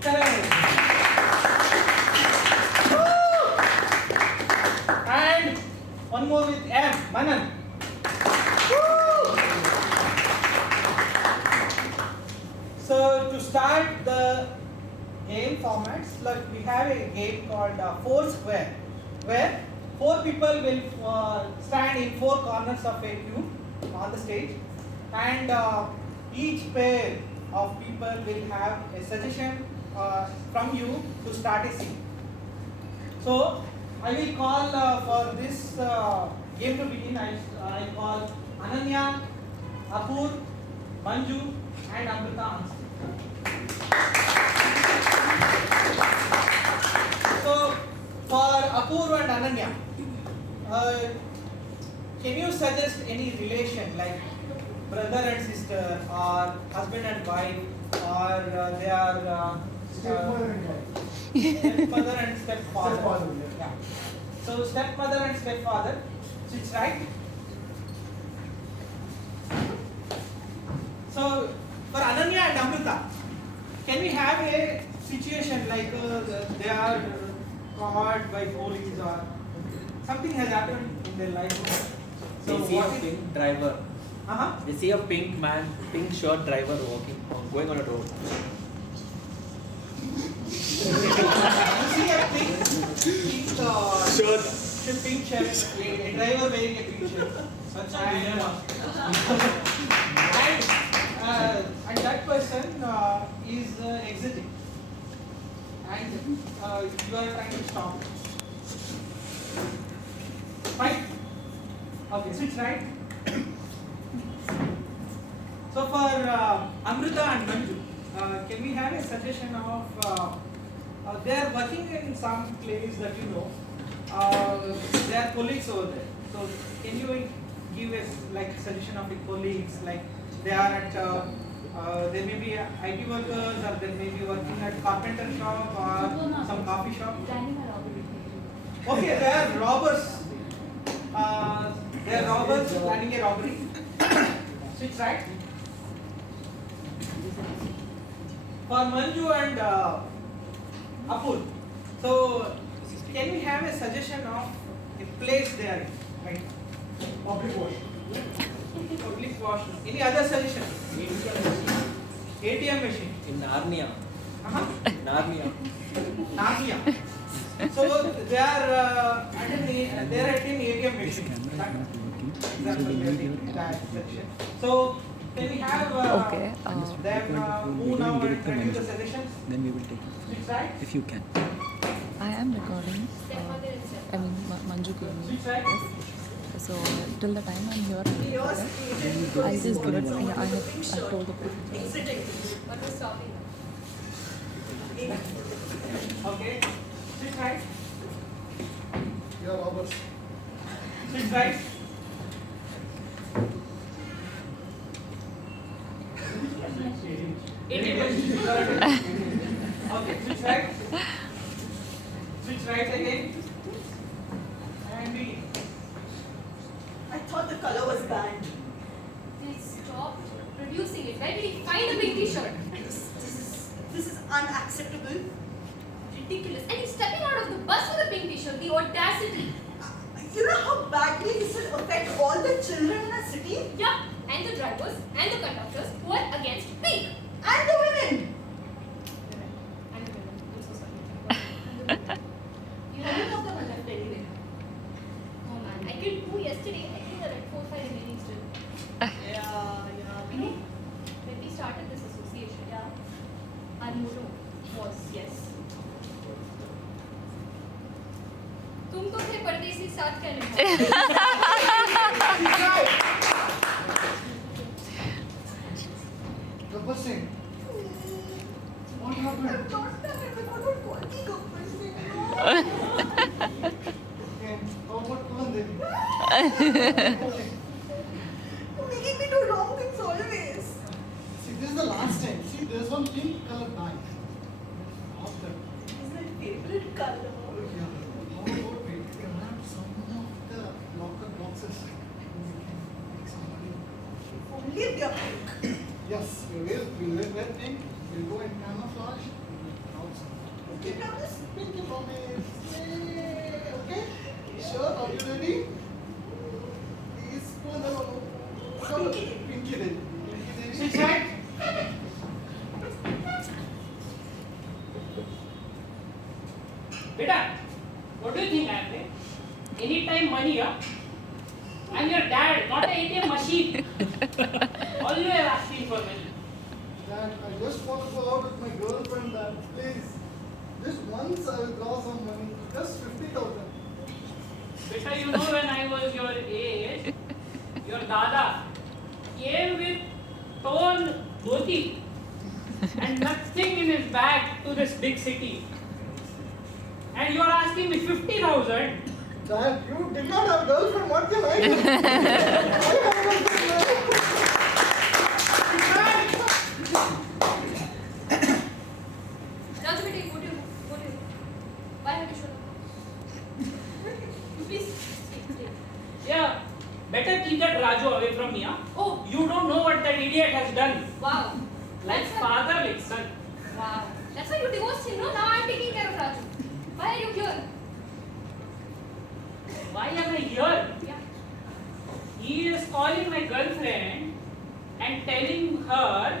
Correct. And one more with M. Manan. So to start the game formats, like we have a game called Four Square, where four people will stand in four corners of a cube on the stage, and each pair of people will have a suggestion from you to start a scene. So I will call for this game to begin. I call Ananya, Apur, Manju, and Amrita on stage. So for Apur and Ananya, can you suggest any relation like brother and sister, or husband and wife, or they are Stepmother and wife. stepmother and stepfather? Stepfather, Yeah. So stepmother and stepfather, so it's right. So for Ananya and Amrita, can we have a situation like they are caught by police or something has happened in their life? So They see a what is? pink driver. They see a pink man, pink shirt driver going on a road. You see a pink Shirt. pink shirt, a driver wearing a pink shirt. Such a dilemma. And that person is exiting, and you are trying to stop it. Fine. Okay, switch right. So for Amrita and Manju, can we have a suggestion of they are working in some place that you know, they are colleagues over there. So can you give us like suggestion of the colleagues, like they are at they may be IT workers, or they may be working at carpenter shop or some coffee shop. Okay, they are robbers. They are robbers planning a robbery. Switch right. For Manju and Apur, so can we have a suggestion of a place they are in? Right? Public wash. Public wash. Any other suggestion? ATM machine. In Narnia. Narnia. Narnia. So they are at an ATM machine. Example, we are taking that section. So can we have them move now and review the suggestions? Then we will take it. Switch right. If you can. I am recording. I mean, Manju gave me. Switch right. So till the time I'm here, I just give it. Yeah, I told the person. Okay. Switch right. You are robbers. Switch right. Okay, switch right. Switch right again. And we. I thought the color was banned. They stopped producing it. Where did he find the pink t-shirt? This is unacceptable. Ridiculous. And he's stepping out of the bus with a pink t-shirt. The audacity. You know how badly this will affect all the children in the city Yeah. And the drivers and the conductors who are against pink. and the women. And the women. I'm so sorry. You None have of them are left anyway. Oh man. I killed two yesterday. I think there are 4 or 5 remaining still. Yeah. Really? When we started this association, our motto was yes. तुम तो थे परदेसी साथ क्या निभाओ? Gabbar Singh. What I'm happened? not done with what quality Gabbar Singh. Okay. How about Kulan Devi? You're making me do wrong things always. See, this is the last time. See, there's one pink color bag. After. This is my favorite color. Yeah. How about we grab some of the locker boxes? We can make some money. Only if they're pink. Yes, we'll wear pink. We'll go in camouflage. Pinky promise? Pinky promise. Yay. Okay? Sure, are you ready? Please, no. Come on. Pinky Devi. Pinky Devi. Sit right. Beta, what do you think I am doing? Anytime money, huh? I'm your dad, not an ATM machine. Always asking for money. Dad, I just want to go out with my girlfriend, Dad. Please. Just once I will draw some money. Just 50,000. Beta, you know when I was your age, your dada came with torn dhoti and nothing in his bag to this big city. And you are asking me 50,000? Dad, you did not have girlfriend. What can I do? I have a girlfriend. Raju, beta, go to your room. Go to your room. Why have you shown up? Please, stay. Yeah, better keep that Raju away from me, huh? Oh, You don't know what that idiot has done. wow. Like That's why- father, like son. Wow. That's why you divorced him, no? Now I'm taking care of Raju. Why are you here? Why am I here? Yeah. He is calling my girlfriend and telling her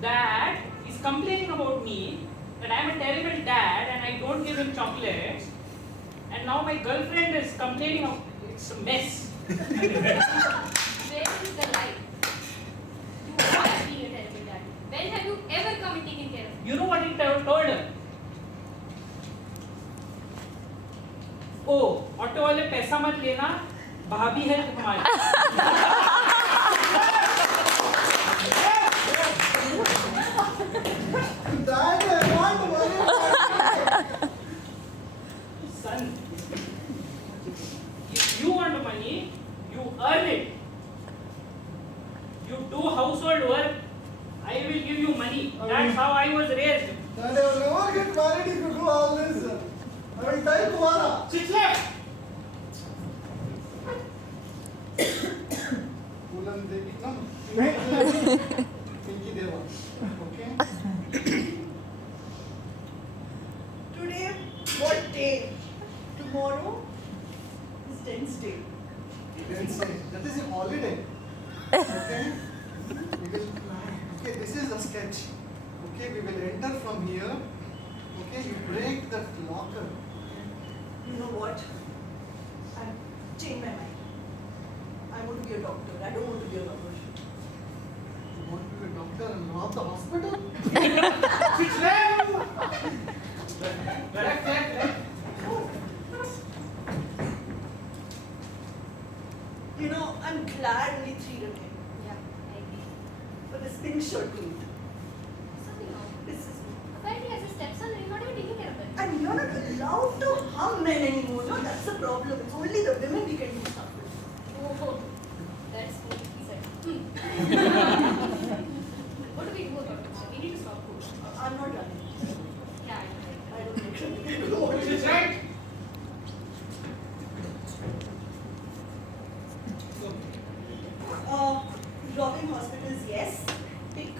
that he's complaining about me, that I am a terrible dad and I don't give him chocolates. And now my girlfriend is complaining of it's a mess. Where is the lie? You are being a terrible dad. When have you ever come and taken care of him? You know what he told her? ओ auto वाले पैसा मत लेना, भाभी है तुम्हारी। Dad, I want money. Son, if you want money, you earn it. You do household work, I will give you money. That's how I was raised. Dad, I will never get married if you do all this. I will die Kumara. Sit left. Pulan Devi. No. Pinky Deva. Okay? Today, what day? Tomorrow is Dance Day. Wednesday. That is a holiday. Okay? We will plan. Okay, this is a sketch. Okay, we will enter from here. Okay, you break that locker. You know what? I've changed my mind. I want to be a doctor. I don't want to be a lawyer. You want to be a doctor and rob the hospital? Sit left. Left. You know, I'm glad only 3 remain. Yeah, I agree. But this pink shirt too. Something wrong. This is. Apparently, as a stepson, you're not even taking care of it. And you're not allowed to hum men anymore. No, that's the problem. It's only the women we can do stuff with. Oh, that's what he said. What do we do about it? We need to stop food. I'm not running. Yeah, I don't think so. Sit right. Robbing hospitals, yes. Tick.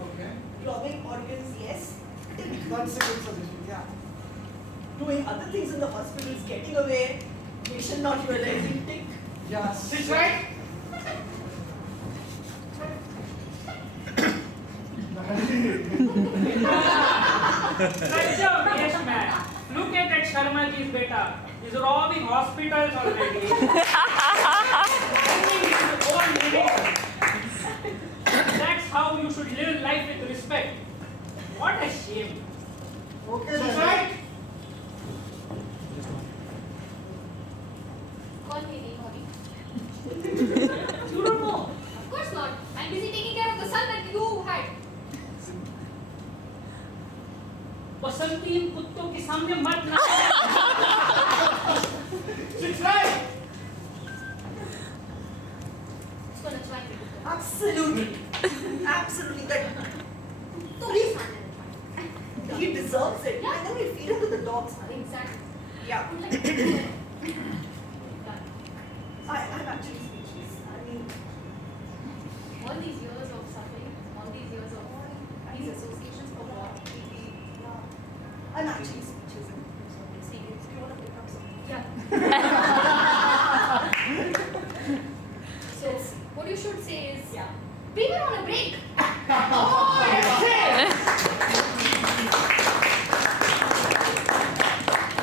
Okay. Robbing organs, yes. Tick. That's a good suggestion. Yeah. Doing other things in the hospitals, getting away, patient not realizing, tick. Yes. Sit right. Such a waste man. Look at that Sharma ji's beta. He's robbing hospitals already. Running his own living. That's how you should live life with respect. What a shame. Okay, Sit then. right. Call me name, Bobby. You don't know. Of course not. I'm busy taking care of the son that you had. बसंती इन कुत्तों के सामने मत ना। Sit right. उसको नचवाएं फिर कुत्तों को। Absolutely. Absolutely. That. Please handle it. He deserves it. Yeah. And then we feed him to the dogs. Exactly. Yeah. Put like done. I'm actually speechless. I mean, All these years of suffering, all these years of these associations for what? yeah. Actually, speeches. See, you want to pick up something? Yeah. So what you should say is, Yeah. we were on a break. You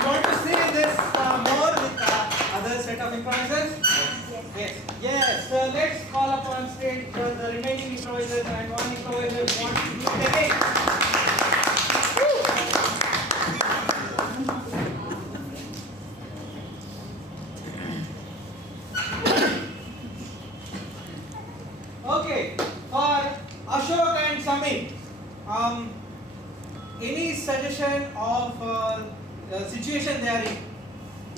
want to say this more with other set of improvisers? Yes. Yes. So let's call upon stage the remaining improvisers and one improviser who wants to do it again. Okay, for Ashok and Samir, any suggestion of the situation they are in?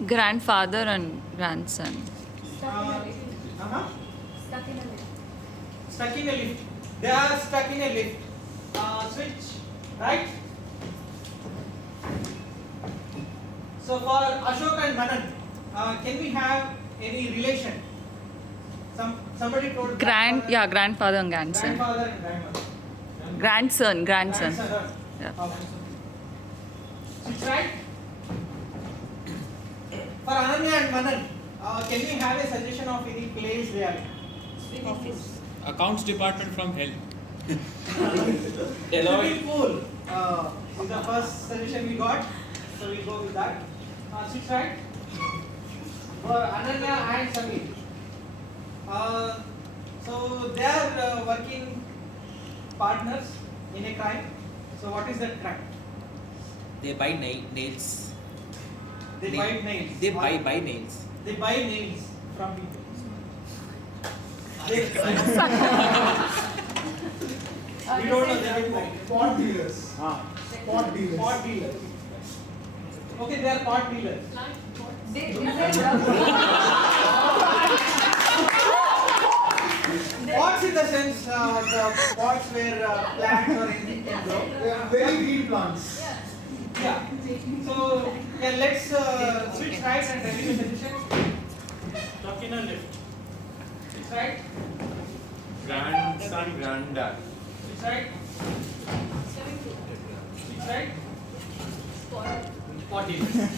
Grandfather and grandson. Stuck in a lift. Uh-huh. Stuck in a lift. Stuck in a lift. They are stuck in a lift. Switch, right? So for Ashok and Manan, can we have any relation? Somebody told Grandfather and grandson. grandfather and grandmother. Grandson. Yeah. Switch right. For Ananya and Manan, can we have a suggestion of any place they are in? Office. Accounts department from hell. Swimming pool is the first suggestion we got, so we go with that. Switch right. For Ananya and Samir, so they are working partners in a crime. So what is that crime? They buy nails. They buy nails. They buy nails. They buy nails from people. They, we don't know their crime. Pot dealers. Pot dealers. Pot dealers. Okay, they are pot dealers. Plant pot. Pots in the sense the pots where plants or anything can grow. They are very green plants. Yeah. So yeah, let's switch right and ready the position. Stuck in a lift. Switch right. Grandson, granddad. Switch right. Switch right. Pot dealers.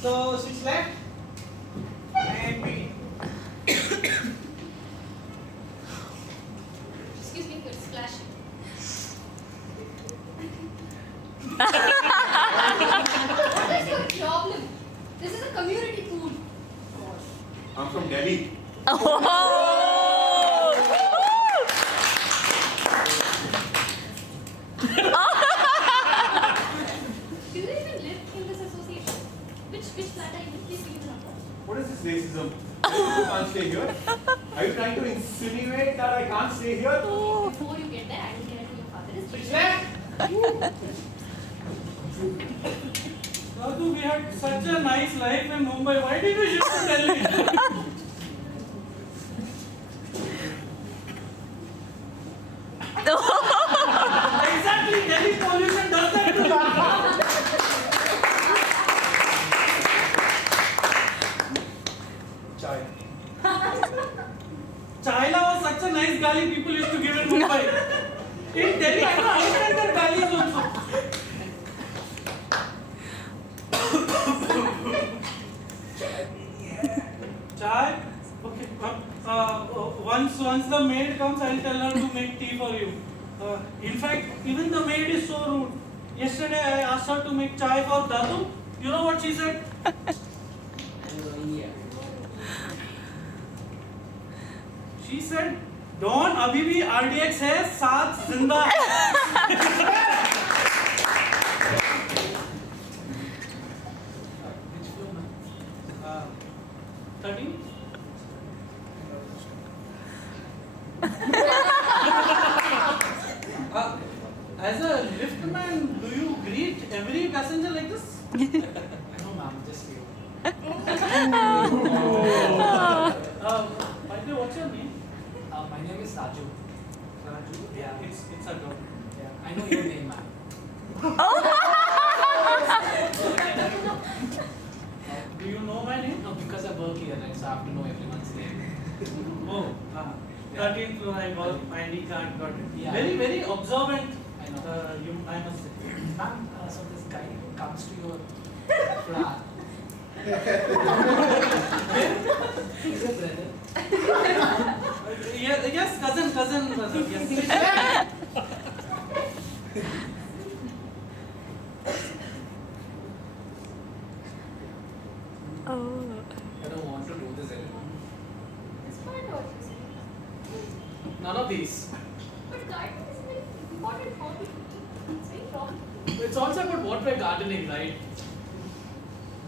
So switch left and begin. Excuse me, it's splashing. What is your problem? This is a community pool. I'm from Delhi. Do you even live in this association? Which flat are you in? Please give me the number. What is this racism? I can't stay here. Are you trying to insinuate that I can't stay here? Before you get there, I will get to your father. Switch left. Raghu, we had such a nice life in Mumbai. Why did you shift to Delhi? Exactly, Delhi pollution does that to you. Chai. China was such a nice gali people used to give in Mumbai. In Delhi, I don't understand their galis also. Chai? Okay. Once the maid comes, I'll tell her to make tea for you. In fact, even the maid is so rude. Yesterday, I asked her to make chai for Dadu. You know what she said? She said, "Don, अभी भी RDX है, साथ जिंदा है." Which floor, ma'am? 13. As a liftman, do you greet every passenger like this? No, ma'am, just you. By the way, what's your name? My name is Raju. Raju. Yeah. It's a dog. Yeah. I know your name, ma'am. Do you know my name? No, because I work here, right? So I have to know everyone's name. Oh, Yeah. 13th floor I got ID card, got it. Yeah. Very, very observant. I know. I must say. Ma'am, so this guy comes to your flat. Is your brother? Yes, cousin, brother. Yes. Oh. I don't want to do this anymore. It's fine what you say. None of these. But gardening is an important hobby. It's very wrong. It's also about what we're gardening, right?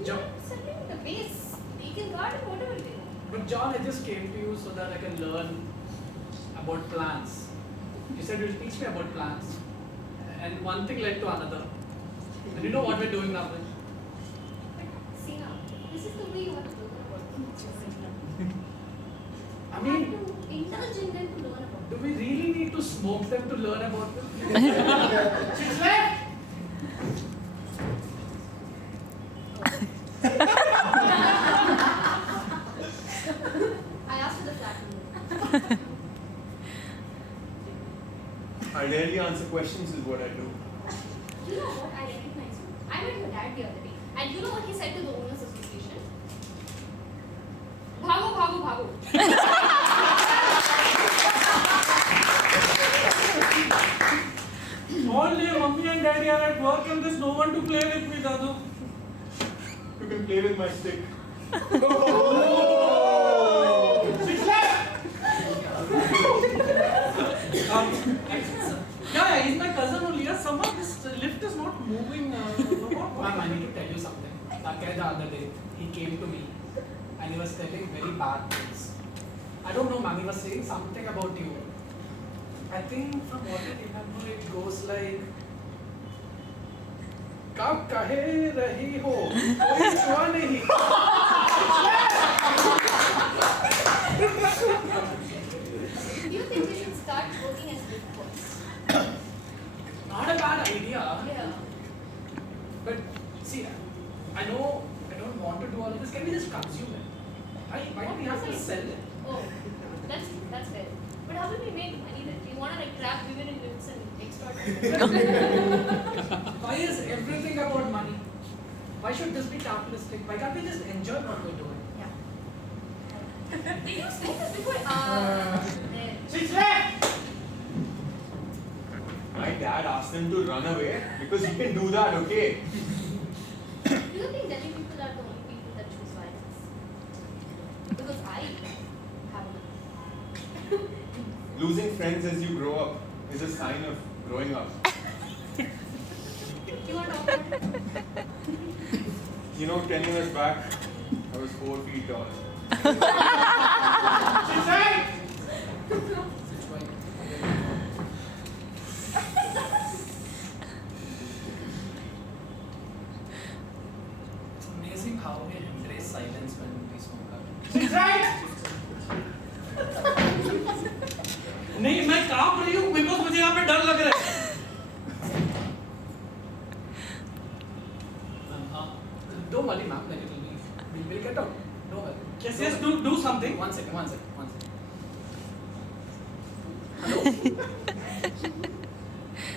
You're setting the base. They can garden whatever they want. But John, I just came to you so that I can learn about plants. You said you'll teach me about plants. And one thing led to another. And you know what we're doing now? But see now, this is the way you have to learn about them. I You mean, have to indulge in them to learn about do them. we really need to smoke them to learn about them? She's left. I asked for the flat number. I rarely answer questions is what I do. You know what? I recognize you. I met your dad the other day. And you know what he said to the owners association? Bhago, bhago, bhago. All day, mommy and daddy are at work and there's no one to play with me, Dadu. You can play with my stick. Yeah, he's my cousin only. Yeah, somehow this lift is not moving. Ma'am, I need to tell you something. That guy the other day, he came to me and he was telling very bad things. I don't know, ma'am, he was saying something about you. I think from what I remember, it goes like, कब कहे रही हो कोई छुआ नहीं Do you think we should start working as lift boys? Not a bad idea. Yeah. But see, I know I don't want to do all of this. Can we just consume it? Why do we have to sell it? Oh, that's fair. But how will we make money then? Do you want to like trap women in lifts and extort? Why is everything about money? Why should this be capitalistic? Why can't we just enjoy what we're doing? Yeah. Did you say this before? There. She's left. My dad asked him to run away because he can do that, okay? Do you think Delhi people are the only people that choose violence? Because I have a Losing friends as you grow up is a sign of growing up. You want to talk about it? You know, 10 years back, I was 4 feet tall. She's right. It's amazing how we embrace silence when we smoke up. She's right. नहीं मैं कांप रही हूँ because मुझे यहाँ पे डर लग रहा है Don't worry, ma'am. Then it will be. We'll get out. Don't worry. yes do something One second. Hello?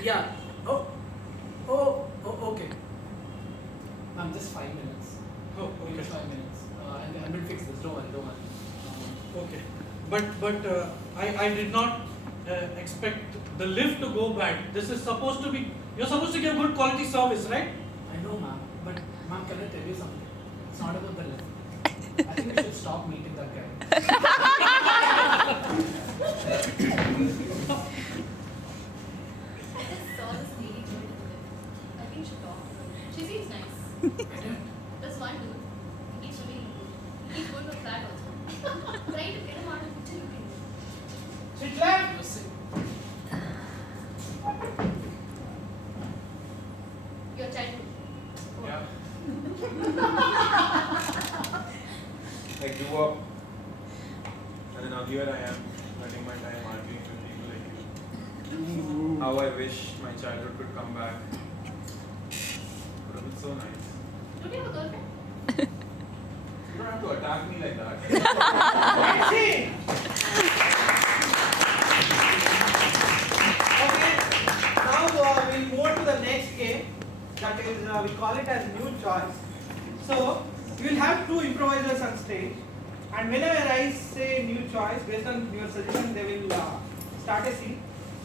Yeah. Oh, okay. Ma'am, just 5 minutes. oh okay Just 5 minutes. And we'll fix this. Don't worry. okay but I did not expect the lift to go bad. This is supposed to be, you're supposed to give good quality service, right? I know, ma'am. But, ma'am, can I tell you something? It's not about the lift. I think we should stop meeting that guy. I just saw this lady going to the lift. I think you should talk to her. She seems nice. There's one dude. He's really good. He's going to a flat also. Trying to get him out of the picture. She's left. Just say, Your childhood. Yeah. I grew up, and then now here I am, spending my time arguing with people like you. How I wish my childhood could come back. Would have been so nice. Don't you have a girlfriend? You don't have to attack me like that. Let's see. Okay. Now we'll move to the next game. The that is we call it as new choice. So we will have two improvisers on stage, and whenever I say new choice, based on your suggestion, they will start a scene.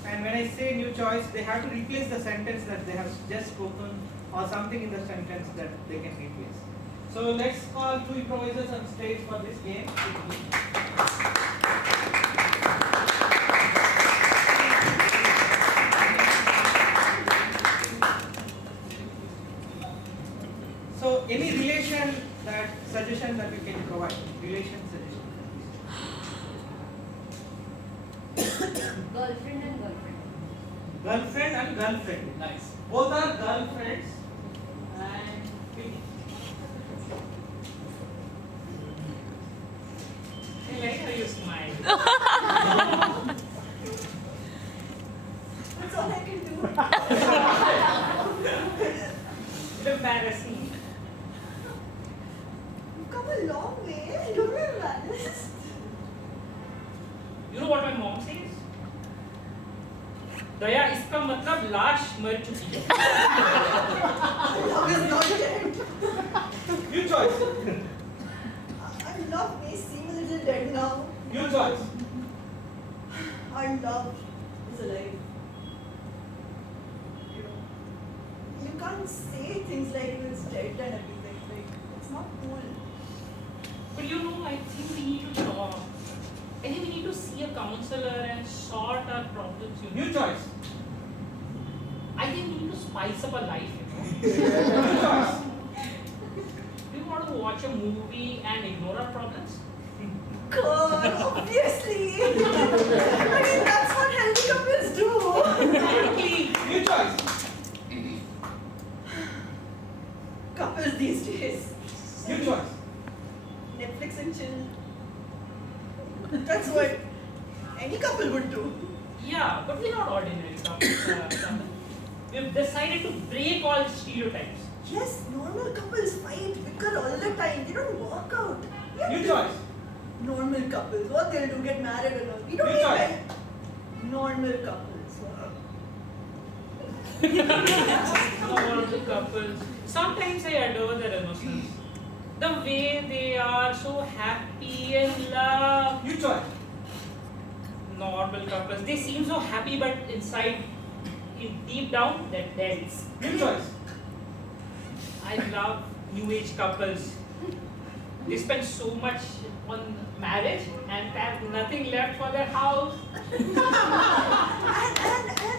And when I say new choice, they have to replace the sentence that they have just spoken or something in the sentence that they can replace. So let's call two improvisers on stage for this game. So any relation that suggestion that you can provide, relation suggestion. Girlfriend and girlfriend. Girlfriend and girlfriend. Nice. Both are girlfriends and I like how you smile. That's all I can do. It's embarrassing. You've come a long way. Don't be embarrassed. You know what my mom says? दया इसका मतलब लाश मर चुकी है. Love is not dead. new choice. Our love may seem a little dead now. New choice. Our love is alive. You can't say things like it's dead and everything. Like, it's not cool. But you know, I think we need to talk. I think we need to see a counselor and sort our problems. You know? New choice. I think we need to spice up our life. You know? New choice. Do you want to watch a movie and ignore our problems? God, obviously. I mean, that's what healthy couples do. Exactly. New choice. Couples these days. New choice. Netflix and chill. That's what any couple would do. Yeah, but we're not ordinary couples. We've decided to break all stereotypes. Yes, normal couples fight, bicker all the time. They don't work out. Yeah, New choice. normal couples, what they'll do, get married and all. We don't New choice. even normal couples. Normal couples. Sometimes I adore their innocence. The way they are so happy and love. New choice. Normal couples. They seem so happy, but inside, deep down, they're dead. New choice. I love new age couples. They spend so much on marriage and have nothing left for their house. and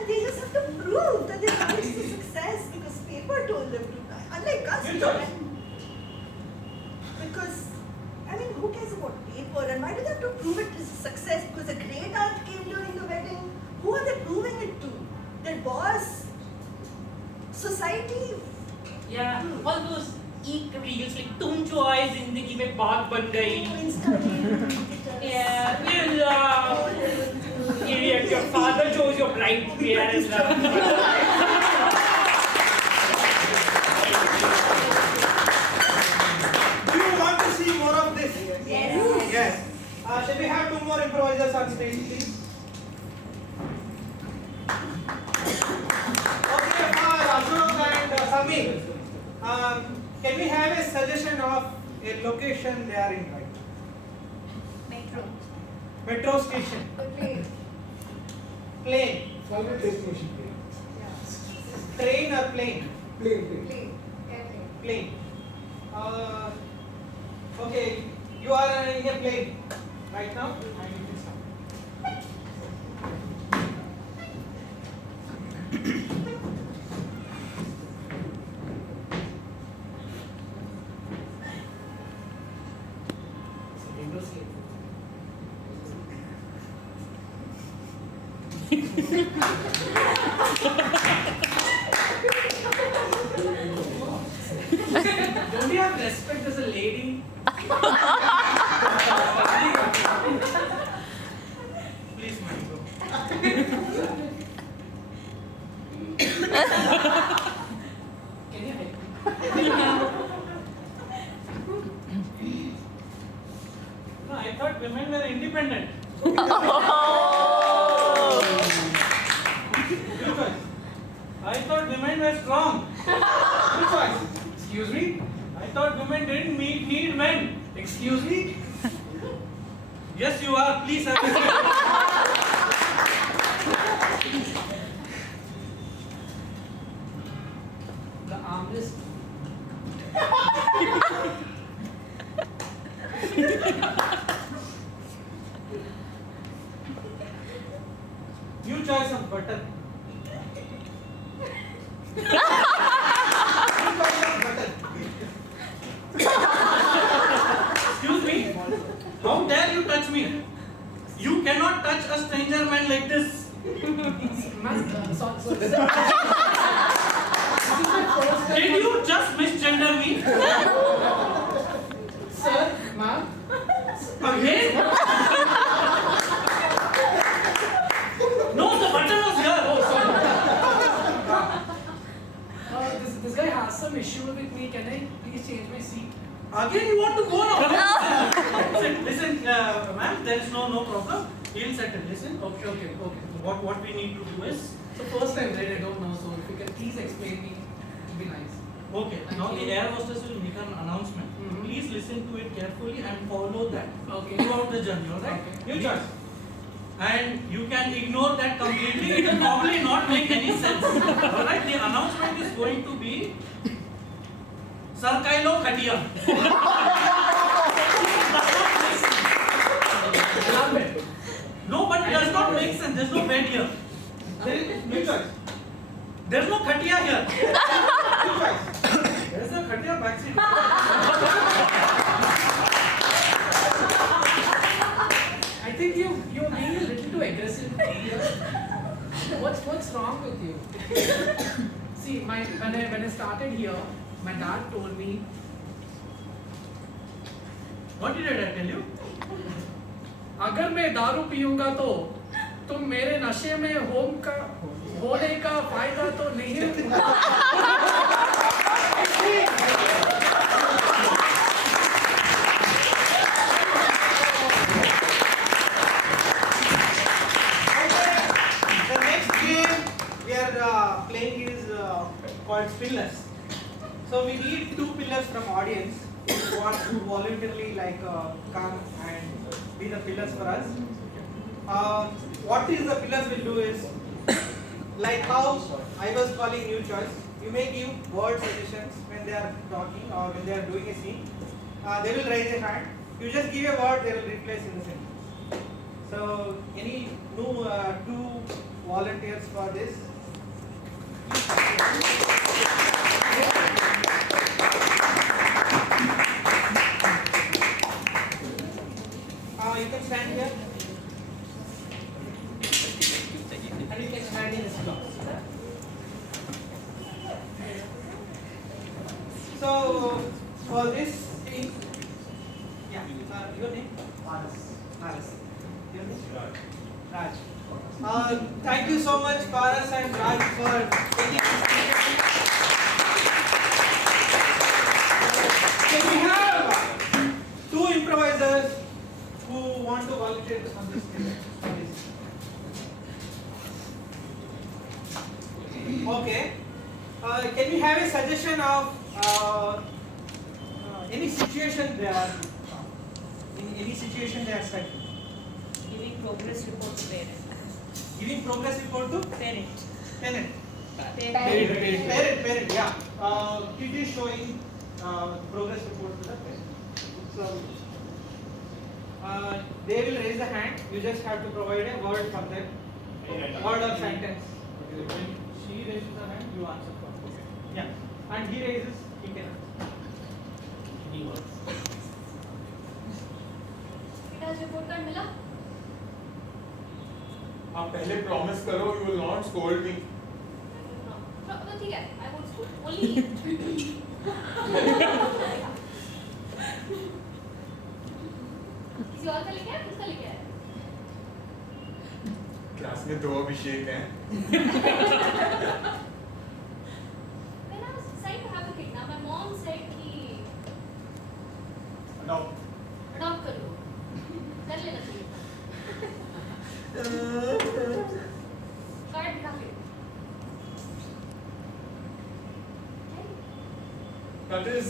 they just have to prove that they managed to success because paper told them to. Unlike us, New choice. because I mean, who cares about paper and why do they have to prove it is a success? Because a great aunt came during the wedding. Who are they proving it to? Their boss? Society? Yeah, all those reels like तुम जो आए जिंदगी में बात बन गई. Yeah, you love. Idiot, your father chose your bride to be as love. Do you want to see more of this? Yes. Yes. Shall we have two more improvisers on stage, please? Okay, for Ashok and Samir, can we have a suggestion of a location they are in right now? Metro. Metro station, Okay. plane, Railway destination. train or plane? Plane. Play. Airplane. Plane. Okay, you are in a plane right now. And you can start. Don't you have respect as a lady? Please, Marco. Can you help me? No, I thought women were independent. I thought women were strong. gentlemen, excuse me. Yes, you are. Please have a seat. The armrest. New choice of butter. New choice of butter. Excuse me. How dare you touch me? You cannot touch a stranger man like this. Ma'am, sorry. Did you just misgender me? Sir, ma'am. Again? No, the button was here. Oh, sorry. This guy has some issue with me. Can I please change my seat? Again, you want to go now? Listen, ma'am, there is no problem. He'll settle. Listen. Okay. What we need to do is. So first time, right? I don't know. So if you can please explain me, it'd be nice. Okay. Thank Now you. the air hostess will make an announcement. Mhm. Please listen to it carefully and follow that Okay. throughout the journey. Alright? Okay. New choice. And you can ignore that completely. It will probably not make any sense. Alright? The announcement is going to be Sarkailo Khatia. No, but it does not make sense. There's no bed here. There is new choice. There's no Khatia here. New choice. There's a Khatia backseat. I think you're being a little too aggressive here. What's wrong with you? See, when I started here, my dad told me. What did I tell you? अगर मैं दारू पीऊंगा तो तुम मेरे नशे में होने का फायदा तो नहीं उठा। The next game we are playing is called Pillars. So we need 2 pillars from audience who want to voluntarily come and be the pillars for us. What is the pillars will do is like how I was calling new choice. You may give word suggestions when they are talking or when they are doing a scene. They will raise a hand. You just give a word, they will replace in the sentence. So any new 2 volunteers for this? You can stand here. And you can stand in this block. So for this thing, yeah, your name? Paras. Your name? Raj. Thank you so much, Paras and Raj, for taking this initiative. So we have 2 improvisers who want to volunteer on this thing. Okay. Can we have a suggestion of any situation they are in any situation they are stuck? Giving progress report to parent. Giving progress report to Parent. tenant. Parent. Yeah. It is showing progress report to the parent. So they will raise the hand. You just have to provide a word for them. Word or sentence. When she raises the hand, you answer for her. Yeah. And he raises, he can answer. Any words. बेटा report card मिला? आप पहले promise करो you will not scold me. तो ठीक है, I won't scold. Only you. किसी और का लेके आया? किसका लेके आया? क्लास में 2 अभिषेक हैं. When I was deciding to have a kid, now my mom said कि Adopt. adopt कर लो, कर लेना चाहिए. कार्ड दिखा के. That is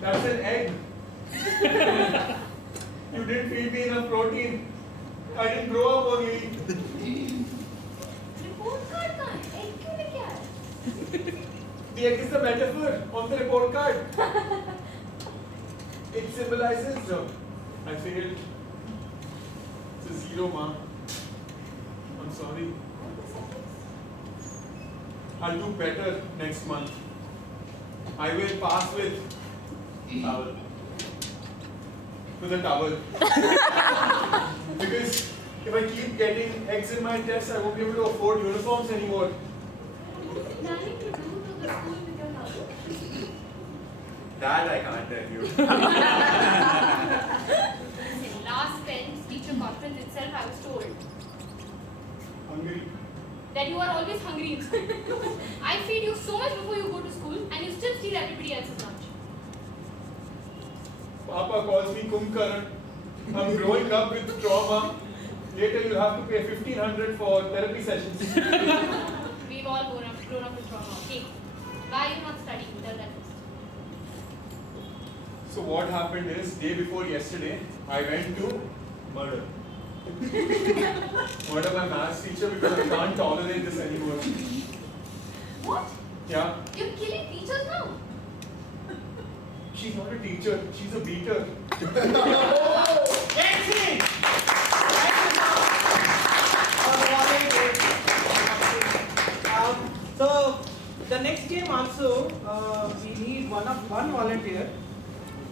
That's an egg. You didn't feed me enough protein. I didn't grow up only. Report card कहाँ है? एक क्यों लेके आया? The egg is the metaphor of the report card. It symbolizes I failed. It's a zero, ma. I'm sorry. I'll do better next month. I will pass with towel. With a towel. Because if I keep getting eggs in my tests, I won't be able to afford uniforms anymore. What are you planning to do to the school with your house? That I can't tell you. Listen, last parents teacher conference itself, I was told Hungry. that you are always hungry in school. I feed you so much before you go to school, and you still steal everybody else's lunch. Papa calls me Kumkaran. I'm growing up with trauma. Later you'll have to pay 1,500 for therapy sessions. We've all grown up with trauma. Okay, why are you not studying? Tell that first. So what happened is, day before yesterday, I went to murder. Murder my maths teacher because I can't tolerate this anymore. What? Yeah, You're killing teachers now? she's not a teacher, she's a beater. Excellent! So the next game also we need one volunteer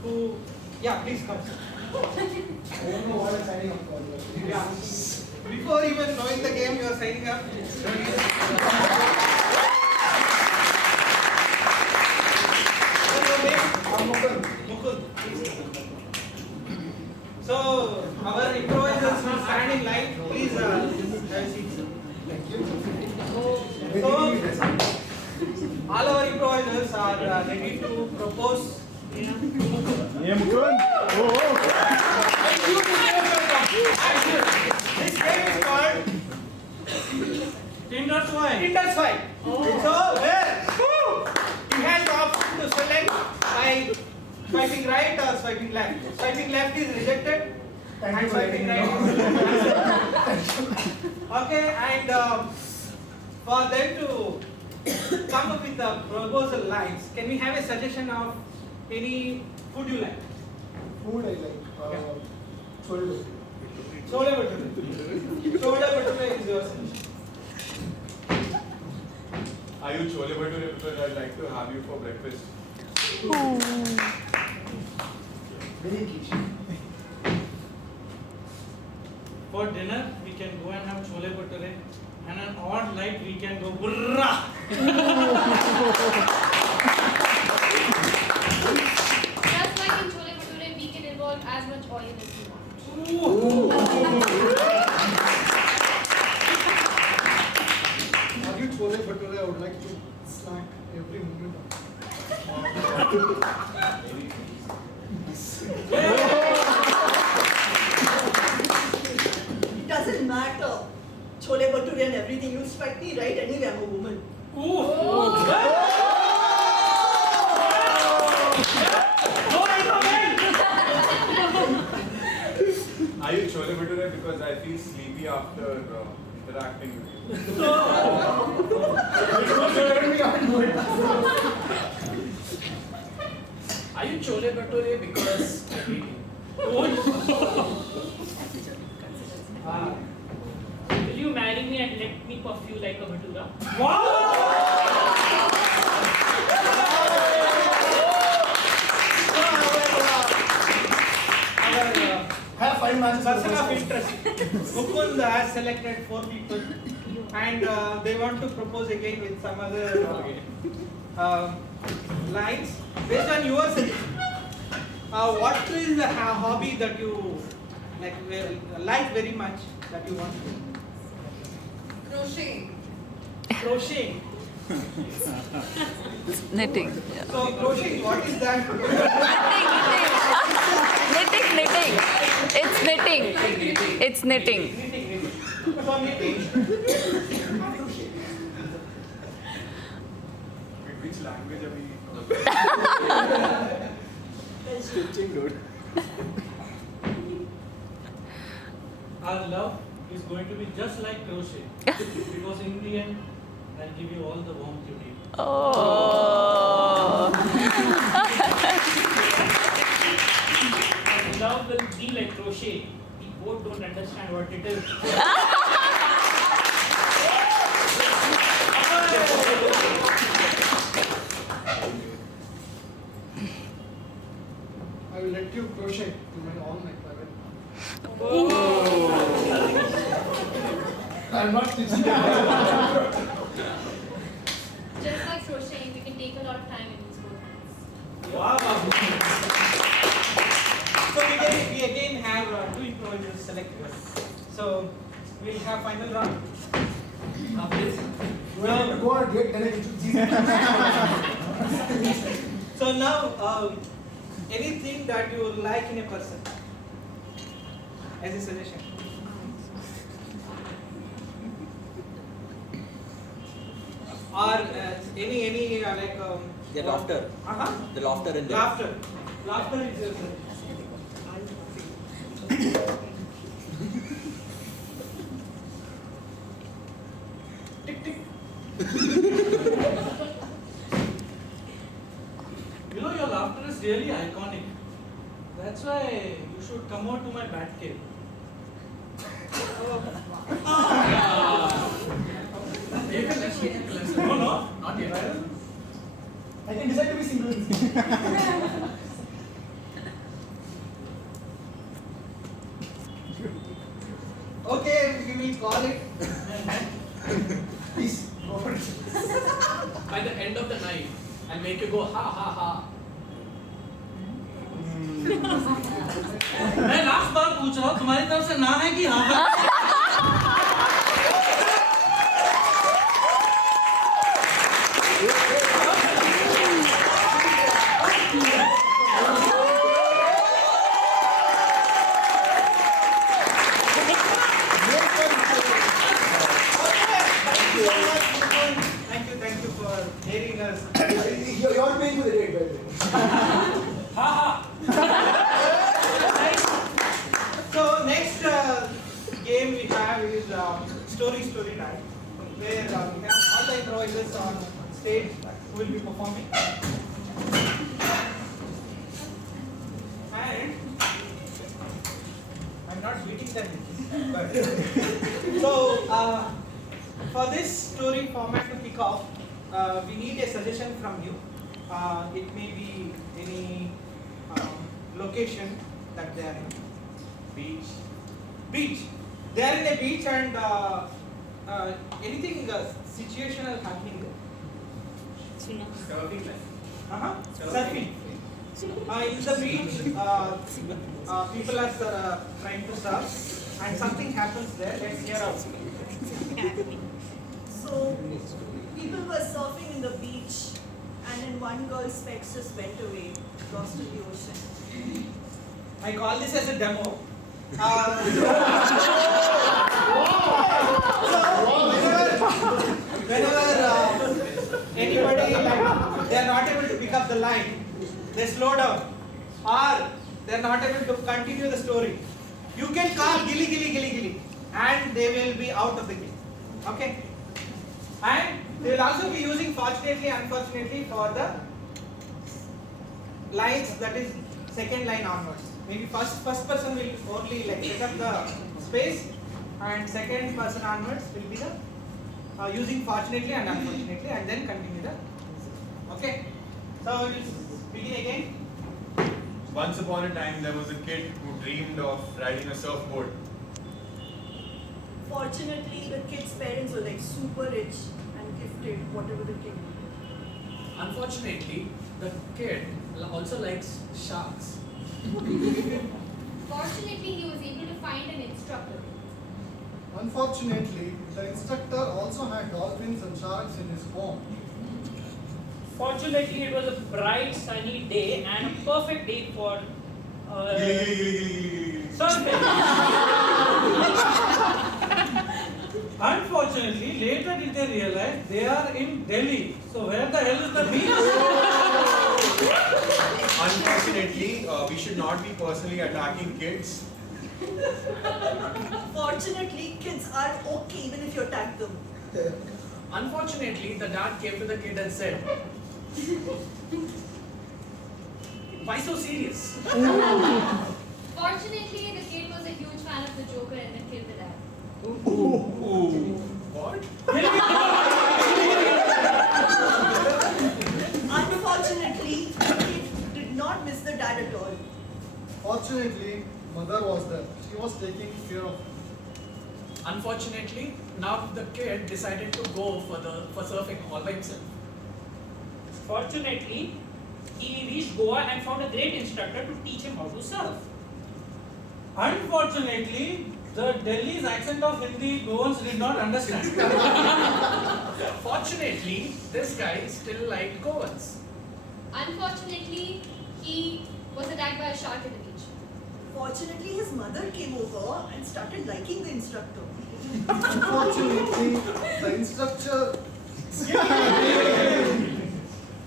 who please come. I don't know what I'm signing up for. Yeah. Before even knowing the game you are signing up. Mukund, please. So our improvisers will stand in line. Please have seats. Thank you. So all our improvisers are ready to propose. This game is called Tinder's wife. Tinder's Fight. So where he has the option to select by swiping right or swiping left. Swiping left is rejected and swiping right is okay, and for them to come up with the proposal lines, can we have a suggestion of any food you like? Food I like. Chole. Chole bhature. Chole bhature is your suggestion. Are you chole bhature? Because I'd like to have you for breakfast. Very kitsch. For dinner, we can go and have chole bhature, and an odd light we can go burra. Just like in chole bhature, we can involve as much oil as we want. Have you chole bhature? I would like to snack every moment of It doesn't matter. Chole bhature and everything. You strike me right anyway. I'm a woman. Are you chole bhature? Because I feel sleepy after interacting with you. Are you chole bhature because I hate you? Will you marry me and let me puff you like a bhatura? have 5 matches. Person of interest. Mukund has selected 4 people and they want to propose again with some other lines based on your suggestion. What is the hobby that you like very much that you want to do? Crochet. Crocheting. Knitting. So crocheting, what is that? Knitting. It's knitting. It's knitting. Knitting. So knitting. Which language अभी Stitching, dude. Our love is going to be just like crochet. Because in the end, I'll give you all the warmth you need. Oh. And love will be like crochet. We both don't understand what it is. I will let you crochet to my all my private. I'm not stitching. Just like crocheting, we can take a lot of time and use both hands. Wow. So we again have two improvisers selected. So we'll have final round. Please. Well, go and get So now, anything that you like in a person, as a suggestion. Or any like. The laughter. The laughter in there. Laughter. Laughter is your suggestion. Tick tick. You know, your laughter is really iconic. That's why you should come out to my bat cave. No, no, not yet. I can decide to be single. Okay, we will call it. Please, go for it. By the end of the night, I'll make you go ha ha ha. मैं last बार पूछ रहा हूँ तुम्हारी तरफ से ना है कि हाँ है? Thank you for hearing us. You're paying for the date, by the way. So next game we have is story night, where we have all the improvisers on stage who will be performing. And I'm not beating them, but so for this story format to kick off, we need a suggestion from you. It may be any location that they are in. Beach. They are in a beach and anything situational happening there. Surfing. Surfing. In the beach, people are trying to surf, and something happens there. Let's hear out. So, people were surfing in the beach, and then one girl's specs just went away, lost in the ocean. I call this as a demo. Whenever anybody they are not able to pick up the line, they slow down, or they are not able to continue the story, you can call gilly gilly gilly gilly, and they will be out of the game. Okay, and they will also be using fortunately, unfortunately for the lines that is second line onwards. Maybe first person will only like set up the space, and second person onwards will be the using fortunately and unfortunately, and then continue the. Okay, so we'll begin again. Once upon a time, there was a kid who dreamed of riding a surfboard. Fortunately, the kid's parents were like super rich and gifted whatever the kid wanted. Unfortunately, the kid also likes sharks. Fortunately, he was able to find an instructor. Unfortunately, the instructor also had dolphins and sharks in his home. Fortunately, it was a bright sunny day and a perfect day for surfing. Unfortunately, later did they realize they are in Delhi. So where the hell is the beach? Unfortunately, we should not be personally attacking kids. Fortunately, kids are okay even if you attack them. Unfortunately, the dad came to the kid and said, "Why so serious?" Fortunately, the kid was a huge fan of the Joker and then killed the dad. What? Unfortunately, the kid did not miss the dad at all. Fortunately, mother was there. She was taking care of him. Unfortunately, now the kid decided to go for surfing all by himself. Fortunately, he reached Goa and found a great instructor to teach him how to surf. Unfortunately, the Delhi's accent of Hindi Goans did not understand. Fortunately, this guy still liked Goans. Unfortunately, he was attacked by a shark at the beach. Fortunately, his mother came over and started liking the instructor. Unfortunately, the instructor.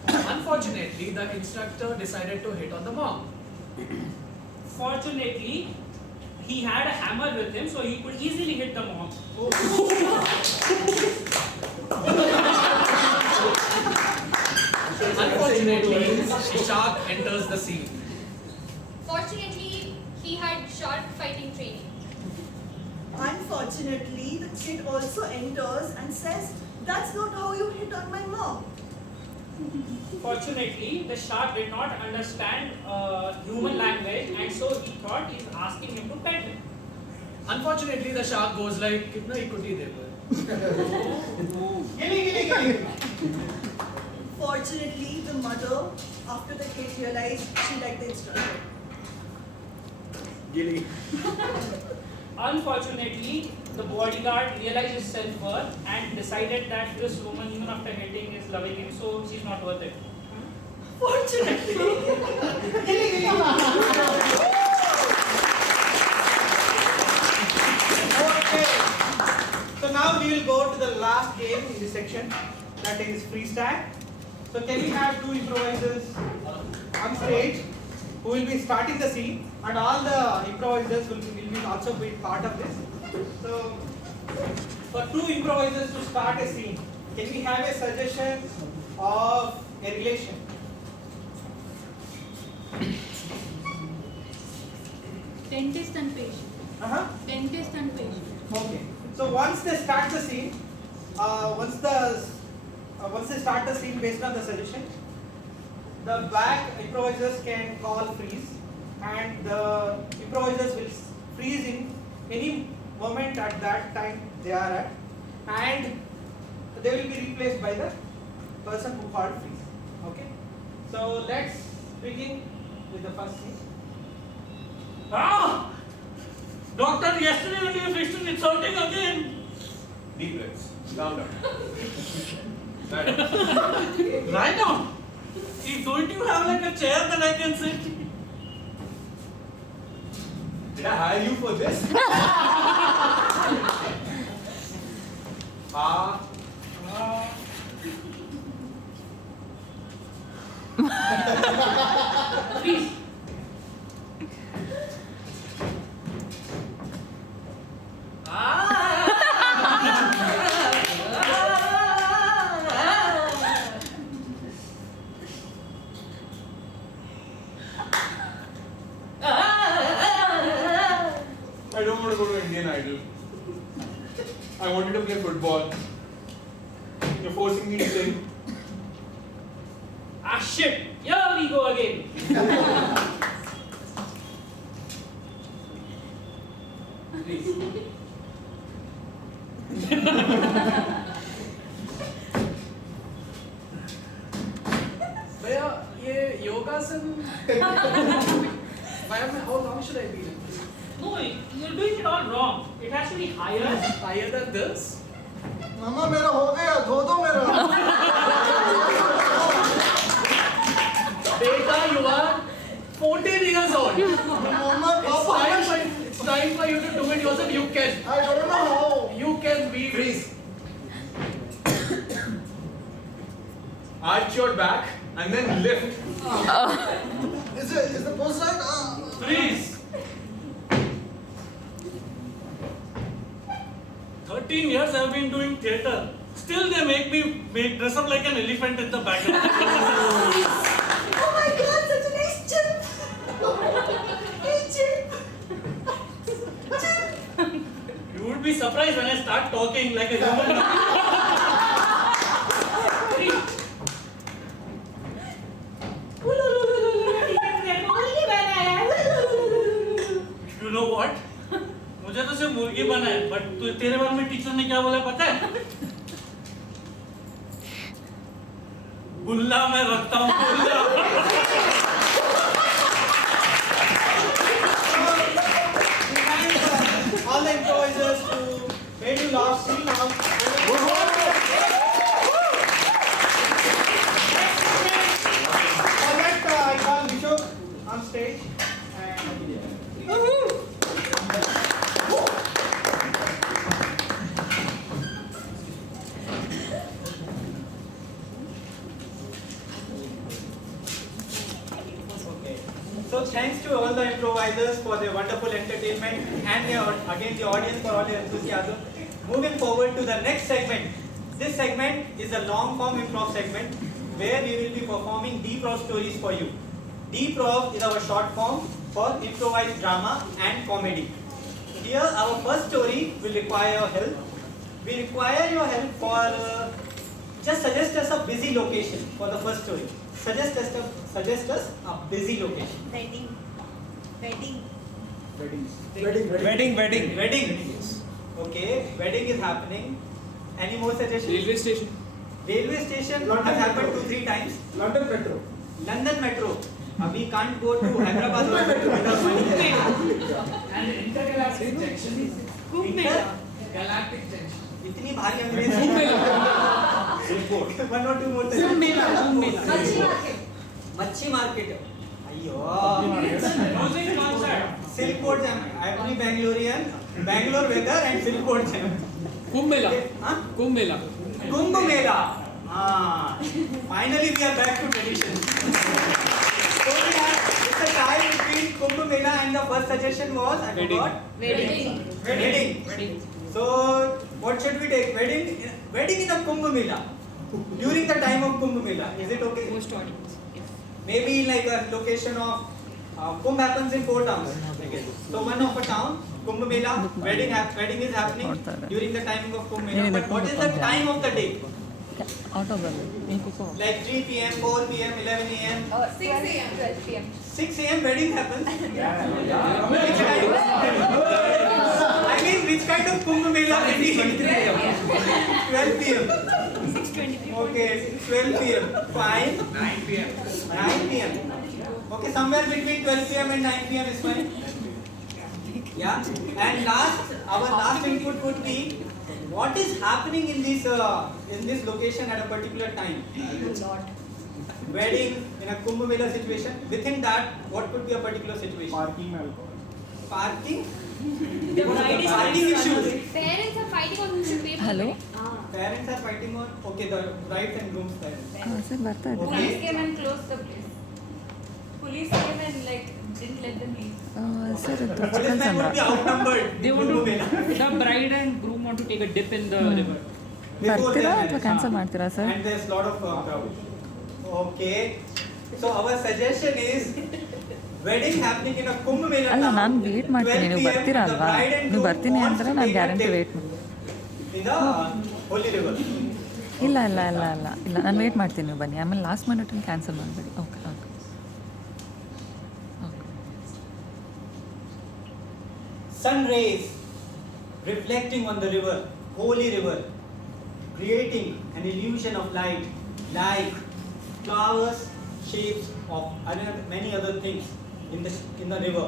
Unfortunately, the instructor decided to hit on the mom. Fortunately, he had a hammer with him so he could easily hit the mom. Unfortunately, the shark enters the scene. Fortunately, he had shark fighting training. Unfortunately, the kid also enters and says, "That's not how you hit on my mom." Fortunately, the shark did not understand human language and so he thought he's asking him to pet him. Unfortunately, the shark goes like, "Kitna hi kutti de par." Fortunately, the mother, after the kid realized she liked the instructor. Gilly. Unfortunately, the bodyguard realized his self-worth and decided that this woman, even after hitting, is loving him, so she's not worth it. Fortunately. Okay. So now we will go to the last game in this section, that is freestyle. So can we have two improvisers on stage who will be starting the scene, and all the improvisers will also be part of this. So for two improvisers to start a scene, can we have a suggestion of a relation? Dentist and patient. Dentist and patient. Okay. So once they start the scene, once they start the scene based on the suggestion, the back improvisers can call freeze, and the improvisers will freeze in any moment at that time they are at, and they will be replaced by the person who called freeze. Okay. So let's begin with the first scene. Ah! Doctor, yesterday when you fixed it, it's hurting again. Deep breaths. Calm down. Right. Right now. Don't you have like a chair that I can sit? Did I hire you for this? Please. I don't want to go to Indian Idol. I wanted to play football. You're forcing me to sing. Ah shit! Here we go again. Please. भैया ये योगासन how long should I be in this? No, you're doing it all wrong. It has to be higher. Higher than this? मामा मेरा हो गया, धो दो मेरा. Beta, you are 14 years old. Mama, It's time for you to do it yourself. You can. I don't know how. You can be arch your back, and then lift. Is the pose right? Freeze! 13 years I've been doing theatre. Still they make me dress up like an elephant in the background. Oh my god, such a nice chip! Hey, chip! Chip! You would be surprised when I start talking like a human. You know what? मुझे तो सिर्फ मुर्गी बना है, but तेरे बारे में teacher ने क्या बोला पता है? बुल्ला मैं रखता हूँ बुल्ला. All the improvisers who made you laugh till now. For that, I call Vishok on stage. Okay. So thanks to all the improvisers for their wonderful entertainment and again the audience for all their enthusiasm. Moving forward to the next segment. This segment is a long form improv segment where we will be performing D-Prov stories for you. D-Prov is our short form for improvised drama and comedy. Here our first story will require your help. We require your help for just suggest us a busy location for the first story. Suggest us a busy location. Wedding. Wedding. Okay, wedding is happening. Any more suggestions? Railway station. Railway station has happened 2-3 times. London Metro. We can't go to Hyderabad without money. And intergalactic junction. Galactic junction. इतनी भारी अंग्रेजी. One or two more मच्छी market. Music concert. Silk Board Jam. I am only Bangalorean. Bangalore weather and Silk Board Jam. Kumbh Mela. Huh? Kumbh Mela. Kumbh Mela. Finally we are back to tradition. So it's a tie between Kumbh Mela and the first suggestion was I forgot. Wedding. So what should we take? Wedding in a Kumbh Mela. During the time of Kumbh Mela. Is it okay? Post audience. Maybe like a location of Kumbh happens in 4 towns. So one of a town, Kumbh Mela, wedding is happening during the timing of Kumbh Mela. But what is the time of the day? Out of the Like 3 p.m., 4 p.m., 11 a.m. 6 a.m. 12 p.m. 6 a.m. wedding happens. Which kind? I mean, which kind of Kumbh Mela wedding? 12 p.m. 6:23. Okay, 12 p.m. Fine. 9 p.m. 9 p.m. Okay, somewhere between 12 p.m. and 9 p.m. is fine. Yeah. And our last input would be what is happening in this location at a particular time. Wedding in a Kumbh Mela situation. Within that, what could be a particular situation? Parking. Parking issues. Parents are fighting on who should pay for Hello? wedding. Parents are fighting on the brides and groom's parents. Sir ಬರ್ತಾ ಇದೆ Police came and closed the place. Police came and didn't let them leave. Sir ಅದು chicken Policemen would be sambar outnumbered. They in want Kumbh to, Mela. the bride and groom want to take a dip in the river. Before ಬರ್ತೀರಾ their ಅಥವಾ marriage. Cancel ಮಾಡ್ತೀರಾ sir And there's lot of crowd. Okay. So our suggestion is wedding happening in a Kumbh Mela ಅಲ್ಲ town. ನಾನು wait ಮಾಡ್ತೀನಿ 12 ನೀವು PM, ಬರ್ತೀರಾ the ಅಲ್ವಾ bride and ನೀವು groom ಬರ್ತೀನಿ wants ಅಂದರೆ to ನಾನು take a guarantee dip wait ಮಾಡ್ತೀನಿ in the holy river. ಇಲ್ಲ ನಾನು ವೇಟ್ ಮಾಡ್ತೀನಿ ನೀವು ಬನ್ನಿ ಆಮೇಲೆ ಲಾಸ್ಟ್ ಮಿನಿಟಲ್ಲಿ ಕ್ಯಾನ್ಸಲ್ ಮಾಡಬೇಡಿ okay Sun rays reflecting on the river, holy river, creating an illusion of light, like flowers, shapes of many other things in the river,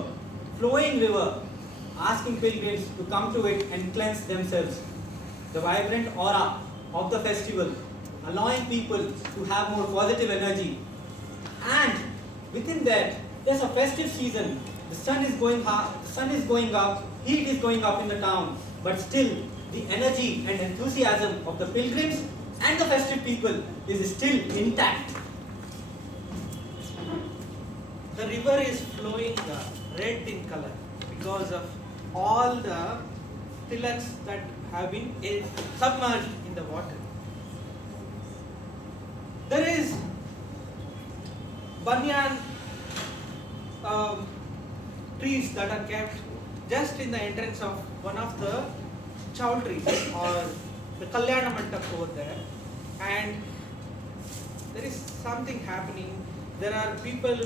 flowing river, asking pilgrims to come to it and cleanse themselves. The vibrant aura of the festival, allowing people to have more positive energy. And within that, there's a festive season. The sun is going up, heat is going up in the town, but still the energy and enthusiasm of the pilgrims and the festive people is still intact. The river is flowing red in color because of all the tilaks that have been submerged in the water. There is banyan trees that are kept just in the entrance of one of the chowdhuries or the Kalyana Mandap over there, and there is something happening. There are people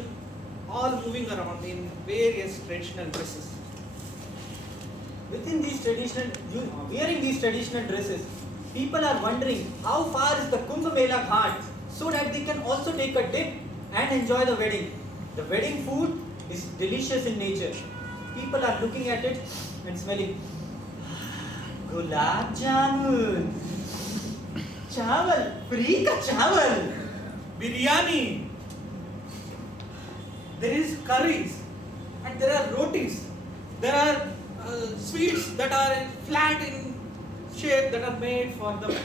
all moving around in various traditional dresses. Within these wearing these traditional dresses, people are wondering how far is the Kumbh Mela Ghat so that they can also take a dip and enjoy the wedding. The wedding food is delicious in nature. People are looking at it and smelling gulab jamun, chawal, free ka chawal, Biryani. There is curries and there are rotis. There are sweets that are flat in shape that are made for the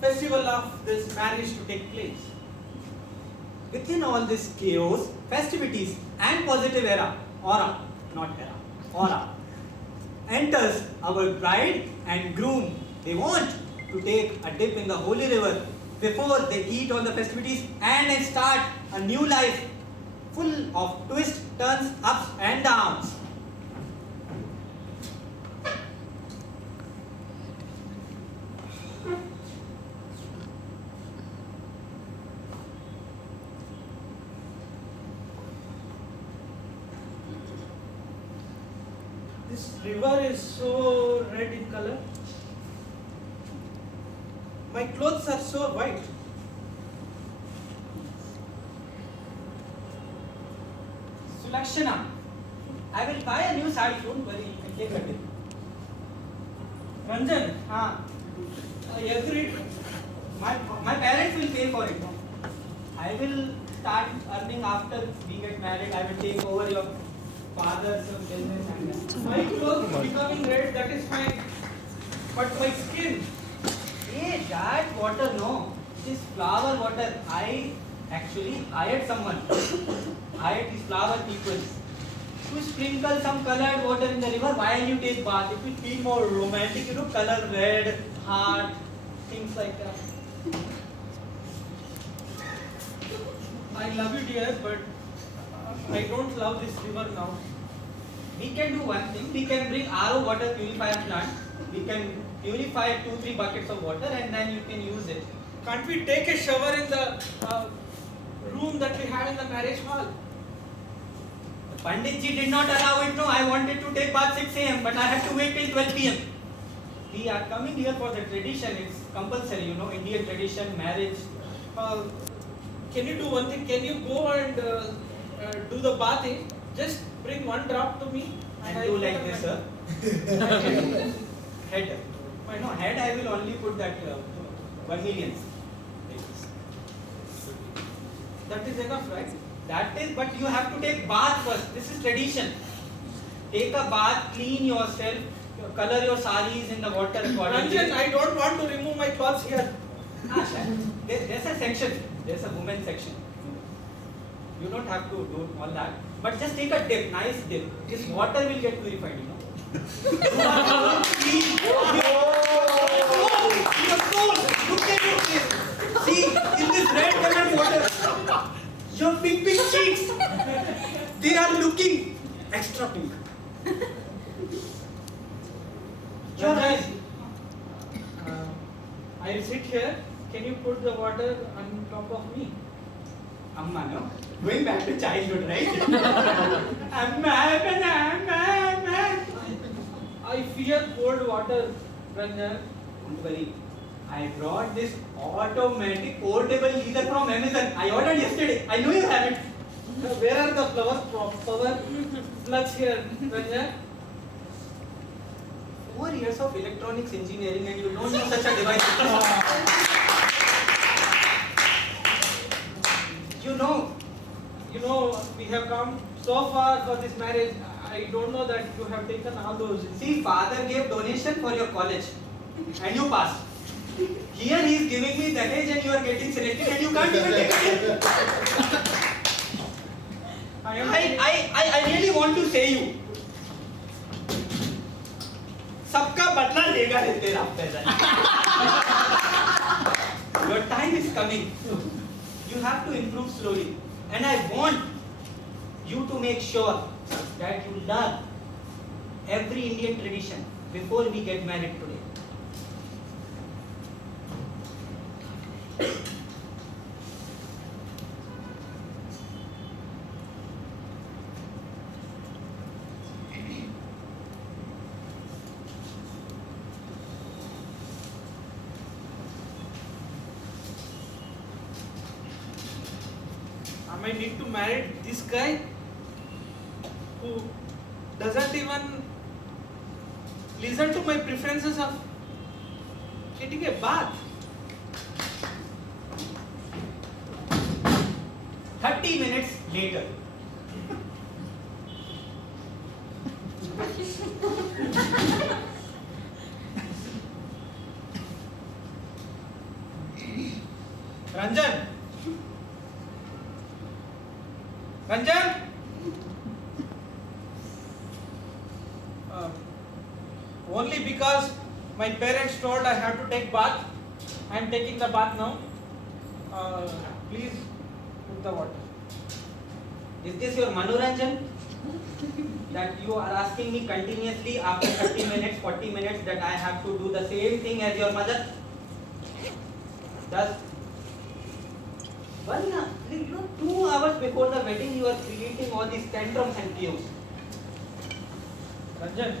festival of this marriage to take place. Within all this chaos, festivities and positive aura, enters our bride and groom. They want to take a dip in the holy river before they eat all the festivities and then start a new life full of twists, turns, ups and downs. This river is so red in color. My clothes are so white. Sulakshana, I will buy a new sari, don't worry, you can take a dip. Ranjan, I agreed. My parents will pay for it. I will start earning after we get married. I will take over your father's business and My clothes becoming red, that is fine. But my skin, hey, that water, no. This flower water, I actually hired someone. Hired these flower people to sprinkle some colored water in the river while you take bath. It will feel more romantic, you know, color red, heart, things like that. I love you dear, but I don't love this river now. We can do one thing. We can bring RO water purifier plant. We can purify 2-3 buckets of water and then you can use it. Can't we take a shower in the room that we have in the marriage hall? The Panditji did not allow it. No, I wanted to take bath 6 a.m. but I had to wait till 12 p.m. We are coming here for the tradition. It's compulsory, you know, Indian tradition, marriage. Can you do one thing? Can you go and do the bathing? Just bring one drop to me. And do like this, sir. Head. No, head I will only put that 1 million. That is enough, right? That is, but you have to take bath first. This is tradition. Take a bath, clean yourself, color your saris in the water accordingly. Ranjan, I don't want to remove my clothes here. There's a section. There's a women's section. You don't have to do all that. But just take a dip, nice dip. This water will get purified, you know. Your soul, look at it. See, in this red colored water, your pink cheeks, they are looking extra pink. Your eyes. I will sit here. Can you put the water on top of me? Amma, no? Going back to childhood, right? I fear cold water, Ranjan. Don't worry. I brought this automatic portable heater from Amazon. I ordered yesterday. I know you have it. Where are the power plugs here, Ranjan? 4 years of electronics engineering and you don't know such a device. You know, we have come so far for this marriage. I don't know that you have taken all those. See, father gave donation for your college and you passed. Here he is giving me Dahej and you are getting selected and you can't even take it. I really want to say you. सबका बदला लेगा रे तेरा पैसा. Your time is coming. You have to improve slowly, and I want you to make sure that you learn every Indian tradition before we get married today. I might need to marry this guy who doesn't even listen to my preferences of getting a bath. 30 minutes later. Ranjan! Ranjan! Only because my parents told I have to take bath, I am taking the bath now. Please put the water. Is this your Manoranjan? That you are asking me continuously after 30 minutes, 40 minutes that I have to do the same thing as your mother? Thus, 2 hours before the wedding you are creating all these tantrums and chaos. Ranjan,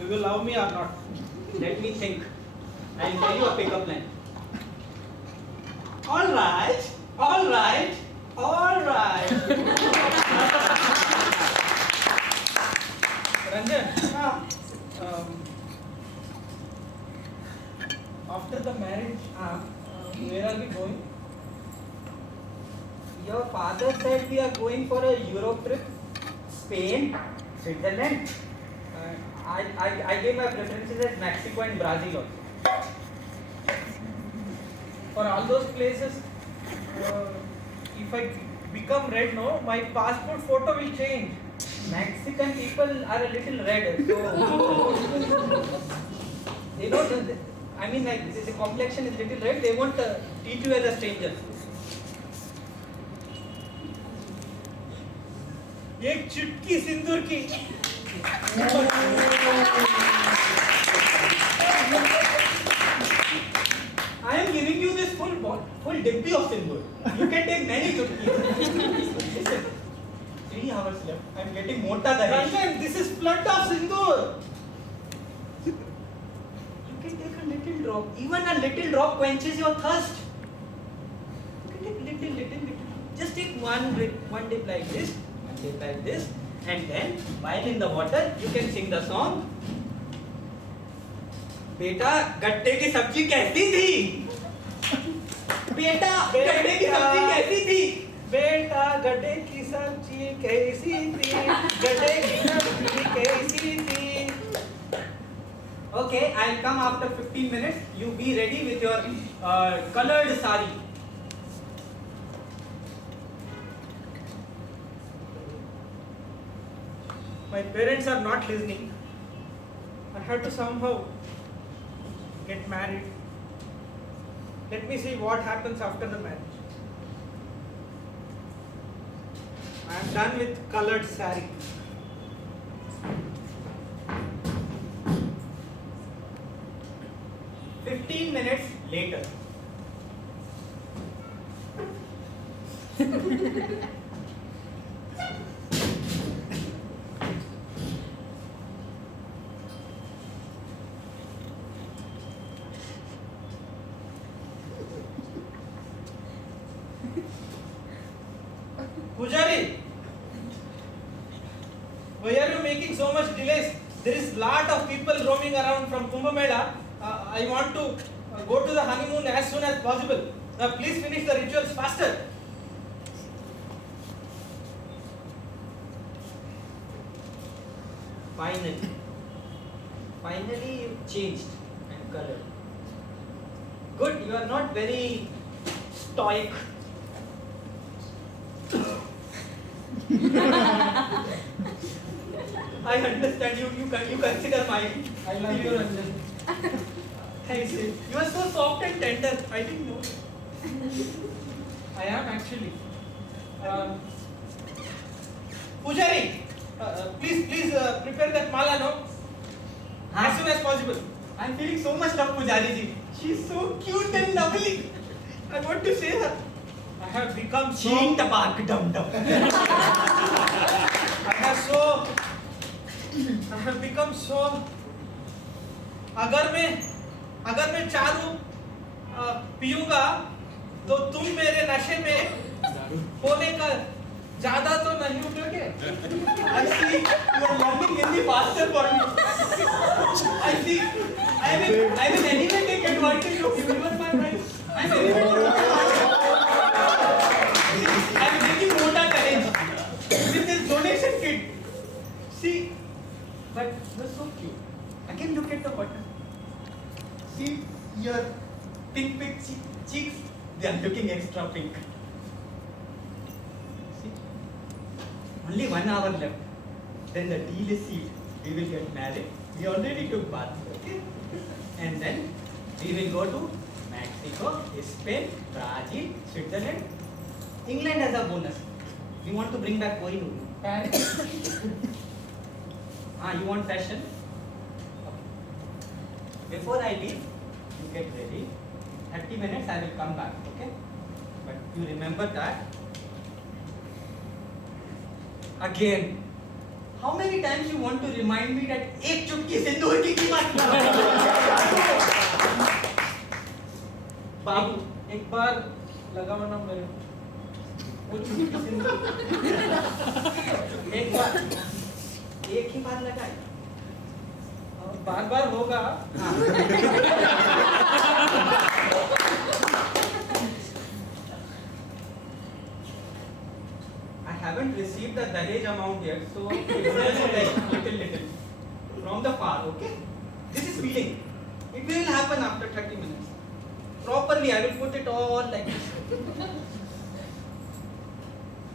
you will love me or not? Let me think. I will tell you a pickup line. Alright, alright, alright. Ranjan, after the marriage, where are we going? Your father said we are going for a Europe trip. Spain, Switzerland. I gave my preferences as Mexico and Brazil also. For all those places, if I become red, no, my passport photo will change. Mexican people are a little red, so they don't. I mean, like the complexion is little red. They won't treat you as a stranger. एक चुटकी सिंदूर की. I am giving you this full dippy of sindoor. You can take many chutkeys. 3 hours left. I am getting mota Dahej. Ranjan, this is flood of sindoor. You can take a little drop. Even a little drop quenches your thirst. You can take little. Just take one dip like this, one dip like this, and then while in the water, you can sing the song. बेटा गट्टे की सब्जी कैसी थी? बेटा गट्टे की सब्जी कैसी थी? बेटा गड्ढे की सब्जी कैसी थी? गड्ढे की सब्जी कैसी थी? Okay, I'll come after 15 minutes. You be ready with your colored sari. My parents are not listening. I have to somehow get married. Let me see what happens after the marriage. I am done with colored saree. $15 minutes later. Pujari, why are you making so much delays? There is lot of people roaming around from Kumbh Mela. I want to go to the honeymoon as soon as possible. Please finish the rituals faster. Finally you changed and colored. Good, you are not very stoic. I understand you consider my. I love you, Ranjan. Thanks. You are so soft and tender. I didn't know. I am actually. Pujari, please prepare that mala, no? As soon as possible. I'm feeling so much love, Pujari ji. She's so cute and lovely. I want to say her. I have become so. Ching tabak dum dum. I have become so. अगर मैं चारू पीऊंगा तो तुम मेरे नशे में होने का ज्यादा तो नहीं उठोगे? I see you are learning Hindi faster for me. I see. I will anyway take advantage of you. You are my friend. I will making Mota challenge with this donation kit. See, but you're so cute. Again, look at the button. See your pink cheeks. They are looking extra pink. See, only 1 hour left. Then the deal is sealed. We will get married. We already took bath. Okay? And then we will go to Mexico, Spain, Brazil, Switzerland. England as a bonus. We want to bring back Kohinoor. Paris. You want fashion? Before I leave, you get ready. 30 minutes, I will come back, okay? But you remember that? Again, how many times you want to remind me that एक चुटकी सिंदूर की कीमत बाबू एक बार लगाओ ना मेरे वो चुटकी सिंदूर एक ही बार लगाए बार होगा I haven't received the Dahej amount yet, so little from the far, okay? This is feeling. It will happen after 30 minutes. Properly, I will put it all like this.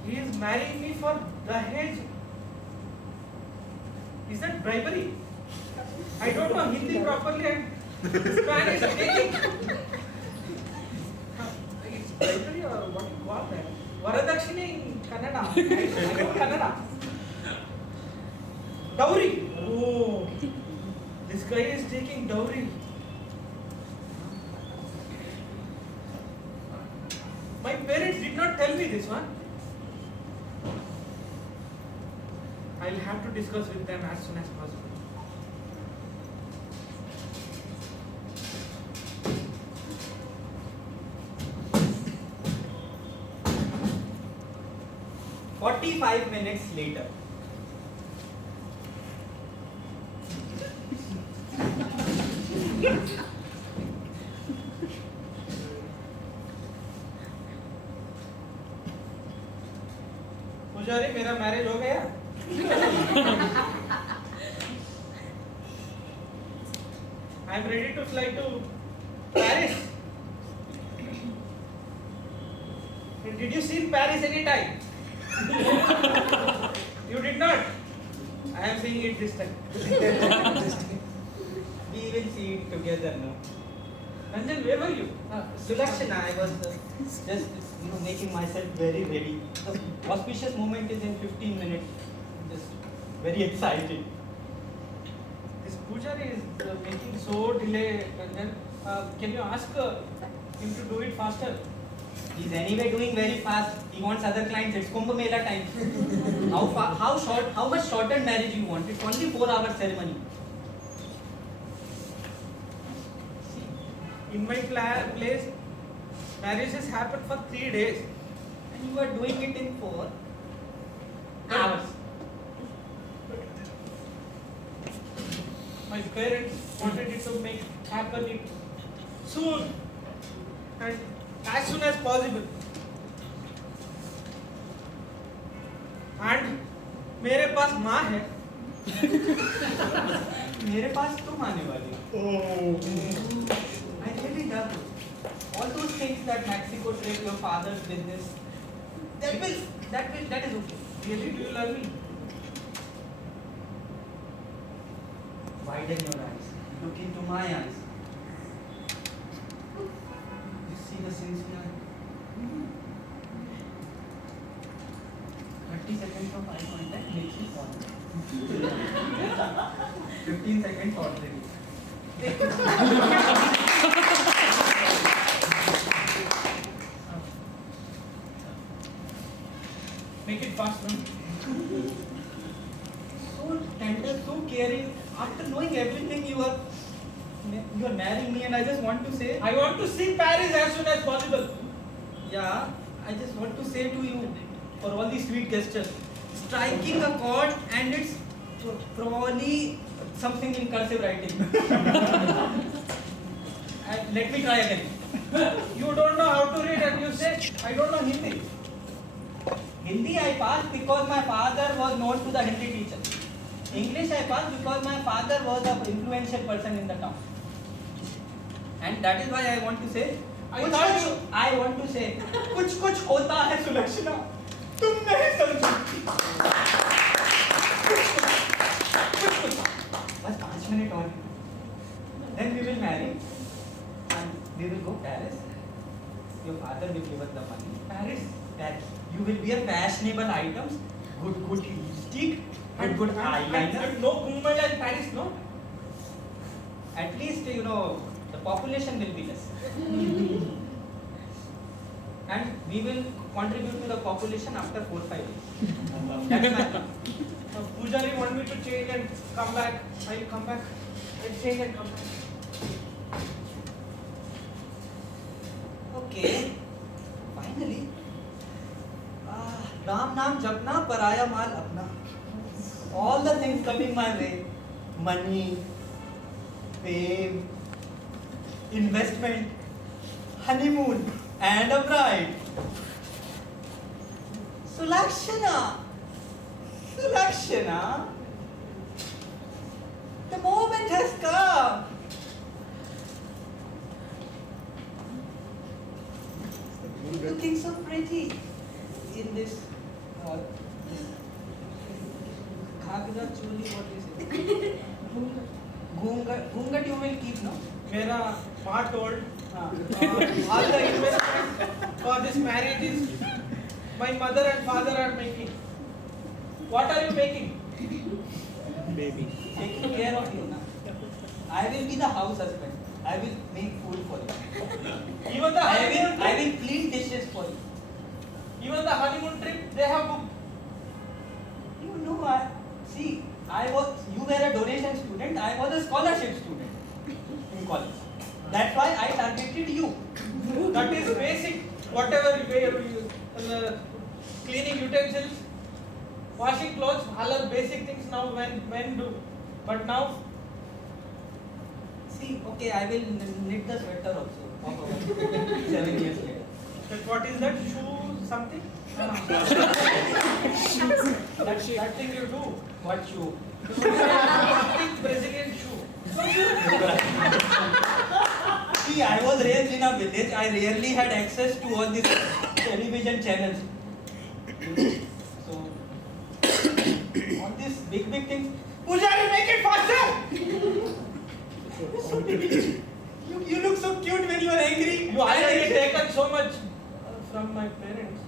He is marrying me for Dahej. Is that bribery? I don't know Hindi properly and Spanish speaking. It's bribery or what you call that? Varadakshini in Kannada. I know Kannada. Dowry. Oh, this guy is taking dowry. My parents did not tell me this one. I'll have to discuss with them as soon as possible. "45 minutes later. पुजारी मेरा marriage हो गया? I'm ready to fly to Paris. Did you see Paris anytime? You did not? I am seeing it this time. We will see it together now. Ranjan, where were you? Sulakshana, I was just making myself very ready. The auspicious moment is in 15 minutes. Just very excited. This Pujari is making so delay, Ranjan. Can you ask him to do it faster? He's anyway doing very fast. He wants other clients. It's Kumbh Mela time. How much shortened marriage you want? It's only 4-hour ceremony. In my place, marriages happen for 3 days. And you are doing it in 4 hours. My parents wanted it to happen soon and as soon as possible. And मेरे पास माँ है. मेरे पास तुम आने वाली हो. I really love you. all those things, that Mexico trip, your father's business, that is okay. Really, do you love me? Widen your eyes. Look into my eyes. You see the sincere. 30 seconds of eye contact makes you fall. 15 seconds already. Make it fast, no? So tender, so caring. After knowing everything, you are marrying me, and I just want to say, I want to see Paris as soon as possible. yeah, I just want to say to you, for all these sweet gestures, striking a chord, and it's probably something in cursive writing. And let me try again. You don't know how to read and you say, I don't know Hindi. Hindi I passed because my father was known to the Hindi teacher. English I passed because my father was an influential person in the town. And that is why I want to say, I want to say, कुछ कुछ होता है सुलक्षणा, तुम नहीं समझती. कुछ. बस 5 minutes और. Then we will marry and we will go Paris. Your father will give us the money. Paris. You will wear fashionable items, good lipstick, and good eyeliner. And no Kumbh in Paris, no? At least, the population will be less. And we will contribute to the population after 4-5 years. That's my plan. Pujari want me to change and come back. I will come back. I will change and come back. Okay. Finally. Ram naam japna, paraya mal apna. All the things coming my way. Money, fame, investment, honeymoon, and a bride. Sulakshana. The moment has come. Looking so pretty in this Ghagra choli, what is it? Ghungat you will keep, no? Mera ma told all the investment for this marriage is my mother and father are making. What are you making? Baby. Taking care of you, na. I will be the house husband. I will make food for you. Even the honeymoon I will clean dishes for you. Even the honeymoon trip they have booked. You know, you were a donation student, I was a scholarship student in college. That's why I targeted you. That is basic. Whatever you cleaning utensils, washing clothes, all are basic things now men do. But now, See, okay, I will knit the sweater also. 7 years later. what is that? Shoe something? that thing you do. What shoe? Brazilian shoe. See, I was raised in a village. I rarely had access to all these television channels. So, all these big things. Pujari, make it faster! You look so cute when you are angry. You already taken so much from my parents.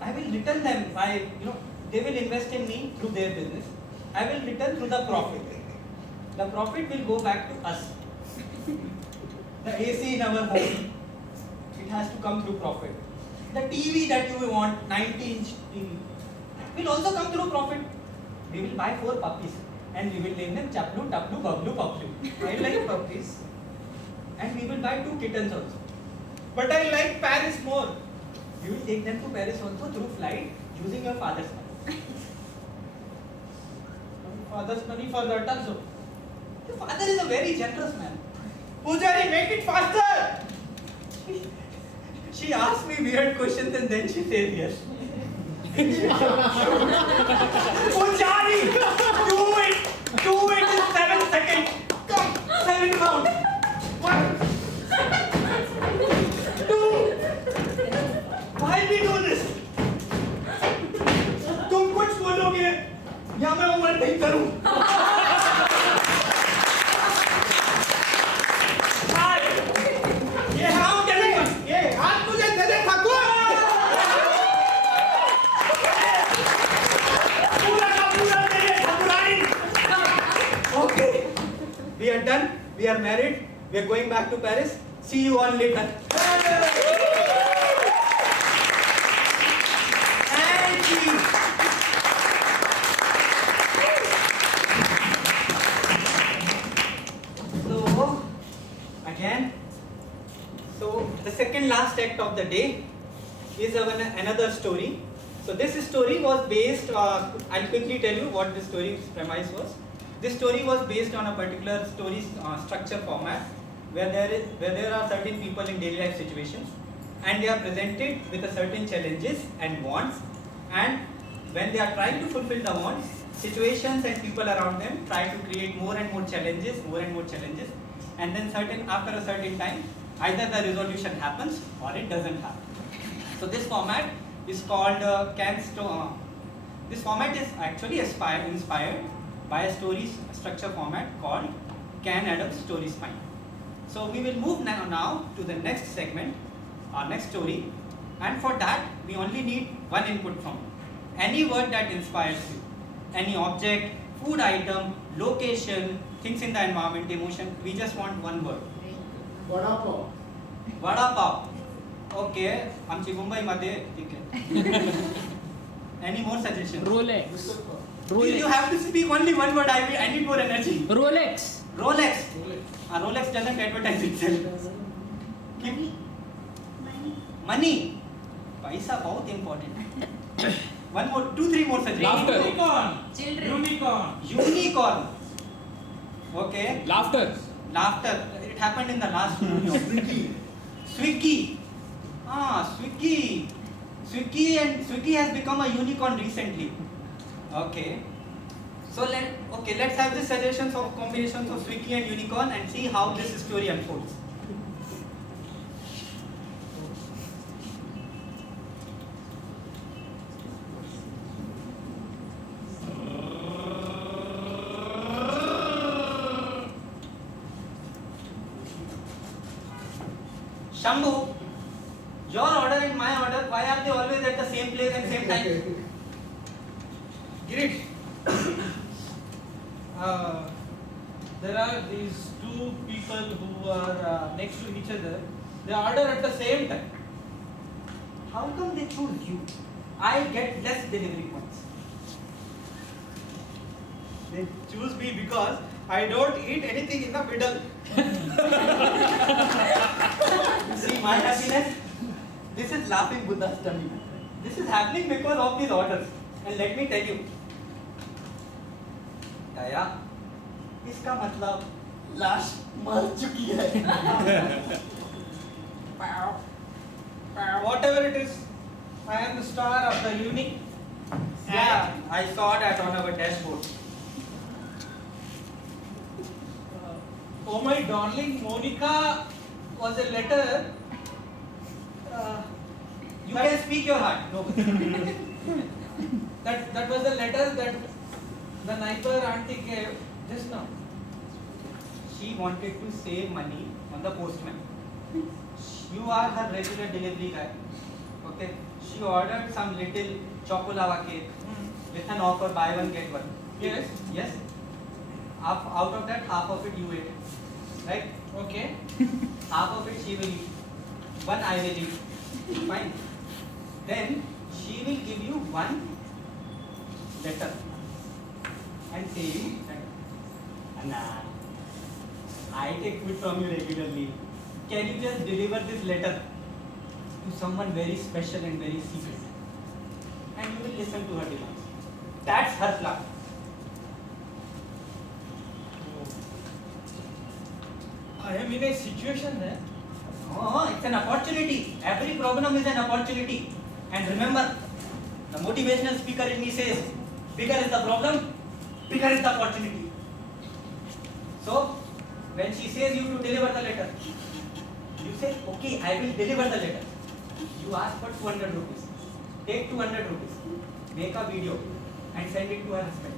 I will return them by, they will invest in me through their business. I will return through the profit. The profit will go back to us. The AC in our home, it has to come through profit. The TV that you want, 90-inch TV, will also come through profit. We will buy 4 puppies and we will name them Chaplu, Taplu, Bablu, Paplu. I like puppies. And we will buy 2 kittens also. But I like Paris more. You will take them to Paris also through flight using your father's money. Father's money for that also. Your father is a very generous man. Pujari, make it faster! She asked me weird questions and then she said yes. Pujari! Do it! Do it in 7 seconds! Come! 7 rounds! 1! We are going back to Paris. See you all later. And cheese. So, again, so the second last act of the day is another story. So this story was based, I'll quickly tell you what the story's premise was. This story was based on a particular story structure format where there are certain people in daily life situations and they are presented with a certain challenges and wants, and when they are trying to fulfill the wants, situations and people around them try to create more and more challenges, and then after a certain time, either the resolution happens or it doesn't happen. So this format is called this format is actually inspired by a story structure format called Can Adams Story Spine. So we will move now to the next segment, our next story, and for that we only need one input from you. Any word that inspires you, any object, food item, location, things in the environment, emotion, we just want one word. Vada pav. Vada pav. Okay, आमची मुंबई मध्ये ठीक आहे. Any more suggestions? Rolex. You have to speak only one word. I need more energy. Rolex. Rolex. Rolex doesn't advertise itself. Money. Money. Paisa बहुत important. One more, 2-3 more suggestions. Unicorn. Children. Unicorn. Okay. Laughter. It happened in the last video. Swiggy. Swiggy has become a unicorn recently. Okay. So let's have the suggestions of combinations of Swiggy and unicorn and see how this story unfolds. Shambhu, your order and my order, why are they always at the same place and same time? Girish, there are these two people who are next to each other. They order at the same time. How come they choose you? I get less delivery points. They choose me because I don't eat anything in the middle. See my happiness? This is laughing Buddha's tummy. This is happening because of these orders. And let me tell you, Daya, इसका मतलब लाश मर चुकी है. Whatever it is, I am the star of the unique. Yeah, I saw that on our dashboard. Oh my darling, Monica was a letter. You can speak your heart. No. That was the letter that the neighbor auntie gave just now. She wanted to save money on the postman. You are her regular delivery guy. Okay. She ordered some little chocolava cake with an offer buy one get one. Yes. Yes. Out of that, half of it you ate. Right? Okay. Half of it she will eat. One I will eat. Fine. Then she will give you one letter and say you that, Anna, I take food from you regularly. Can you just deliver this letter to someone very special and very secret? And you will listen to her demands. That's her plan. I am in a situation there. Oh, it's an opportunity. Every problem is an opportunity. And remember, the motivational speaker in me says, bigger is the problem, bigger is the opportunity. So, when she says you to deliver the letter, you say, okay, I will deliver the letter. You ask for 200 rupees. Take 200 rupees. Make a video and send it to her husband.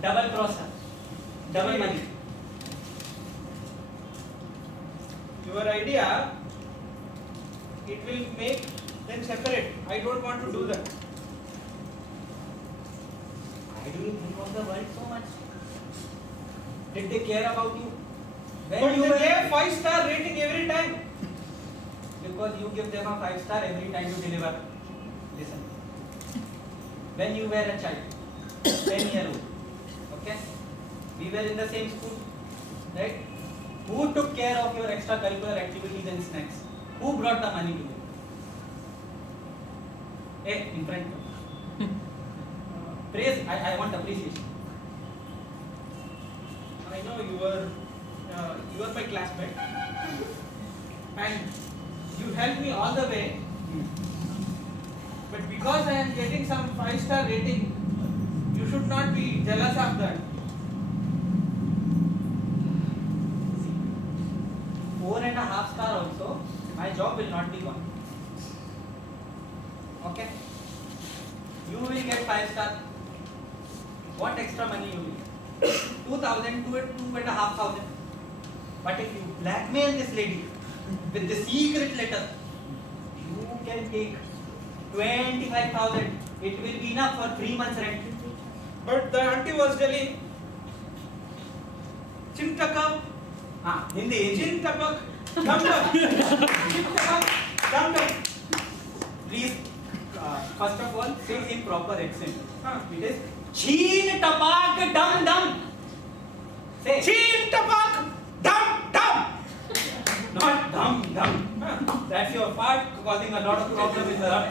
Double cross her. Double money. Your idea, it will make them separate. I don't want to do that. Why do you think of the world so much? Did they care about you? When But you you were gave 5-star rating every time. because you give them a 5-star every time you deliver. Listen. When you were a child, 10-year-old, okay? We were in the same school, right? Who took care of your extracurricular activities and snacks? Who brought the money to you? Hey, in front. Praise. I want appreciation. I know you were my classmate, and you helped me all the way. But because I am getting some 5-star rating, you should not be jealous of that. 4.5 star also, my job will not be gone. Okay? You will get 5-star. What extra money you will get? 2,000 to 2,500. But if you blackmail this lady with the secret letter, you can take 25,000. It will be enough for 3 months rent. But the auntie was telling, Chintaka, Hindi. Chintapak, Dum Dum. Chintapak, Dum Dum. Please, first of all, say in proper accent. Huh. It is Cheen Tapak Dum Dum. Say. Chintapak, Dum Dum. Not Dum Dum. That's your part causing a lot of problem in the run.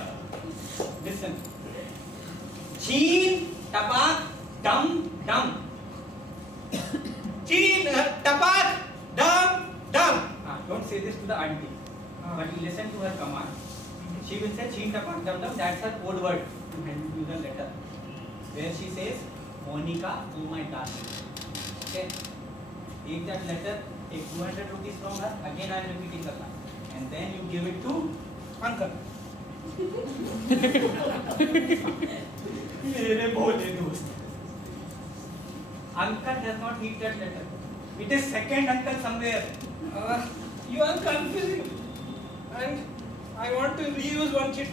Listen. Cheen Tapak Dum Dum. Chin, Tapak, Dum Dum. Don't say this to the auntie. But you listen to her command. She will say Cheen Tapak Dum Dum. That's her code word to hand you the letter. Where she says, Monica, you my darling. Okay. Take that letter, take 200 rupees from her. Again, I am repeating the line. And then you give it to Uncle. मेरे भोले दोस्त. Uncle does not need that letter. It is second uncle somewhere. You are confusing, and I want to reuse one chit.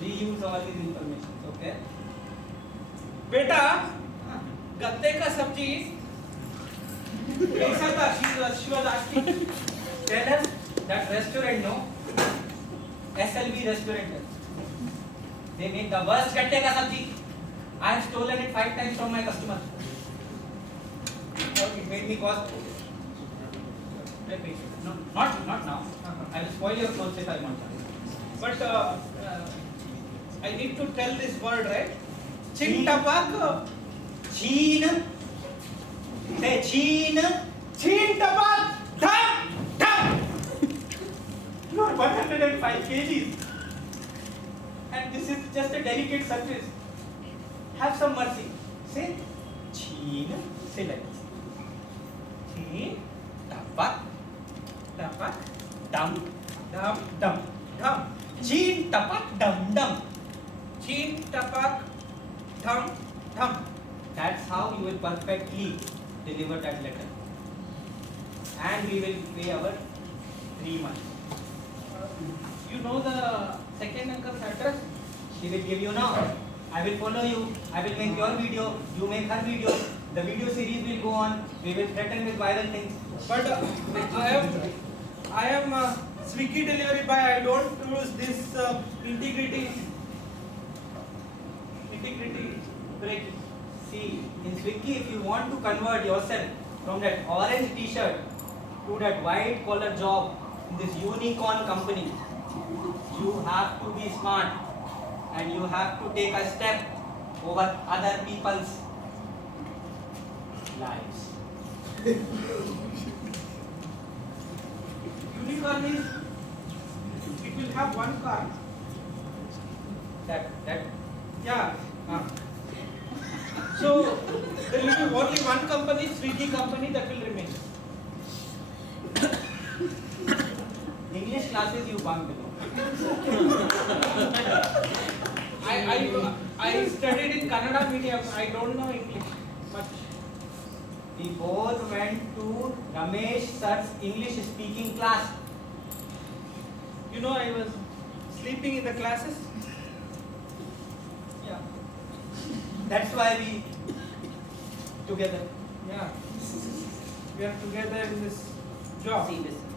Reuse all these information. Okay. बेटा, गत्ते का सब्जी कैसा था? She was asking. Tell us that restaurant, no? SLB restaurant. They make the worst gatte ka sabji. I have stolen it 5 times from my customer. It made me cost. No, not now. I will spoil your clothes if I want. But I need to tell this word, right? Chintapak. Cheen. Say Cheen. Chintapak. Dum Dum. You are 105 kgs. And this is just a delicate surface. Have some mercy. Say Cheen. Say like this. Chin, Tapak. Tapak, Dum. Dum Dum. Dum. Cheen Tapak Dum Dum. Chin, Tapak, Dum Dum. That's how you will perfectly deliver that letter. And we will pay our 3 months. You know the second uncle's address? She will give you now. I will follow you. I will make your video. You make her video. The video series will go on. We will threaten with viral things. But I am Swiggy delivery boy. I don't lose this integrity break. See, in Swiggy, if you want to convert yourself from that orange t-shirt to that white collar job in this unicorn company, you have to be smart and you have to take a step over other people's lives. Unicorn is, it will have one car. That Yeah. So there will be only one company, Swiggy company, that will remain. English classes you bunk. I studied in Kannada medium. I don't know English much. We both went to Ramesh sir's English speaking class. You know, I was sleeping in the classes. Yeah. That's why we together. Yeah. we are together in this job. See, listen.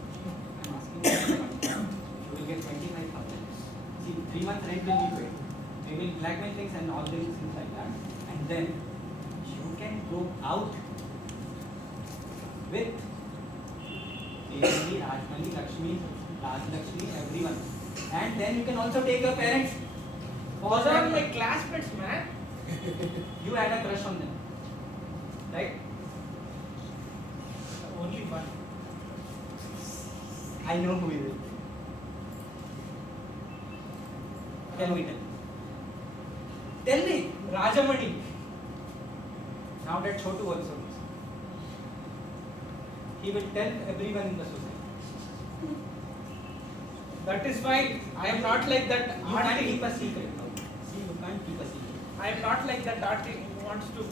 I'm asking you for money. You will get 25,000. See, 3 months rent will be paid. We will blackmail things and all things like that. And then you can go out with Devi, Rajmani, Lakshmi, Rajlakshmi, everyone. And then you can also take your parents. Those are my classmates, man. You had a crush on them. Right? Only one. I know who it is. Tell me. Tell me, Rajamani. Now that Chotu also knows. He will tell everyone in the society. That is why I am not like that You can't auntie. keep a secret. See, you can't keep a secret. I am not like that auntie who wants to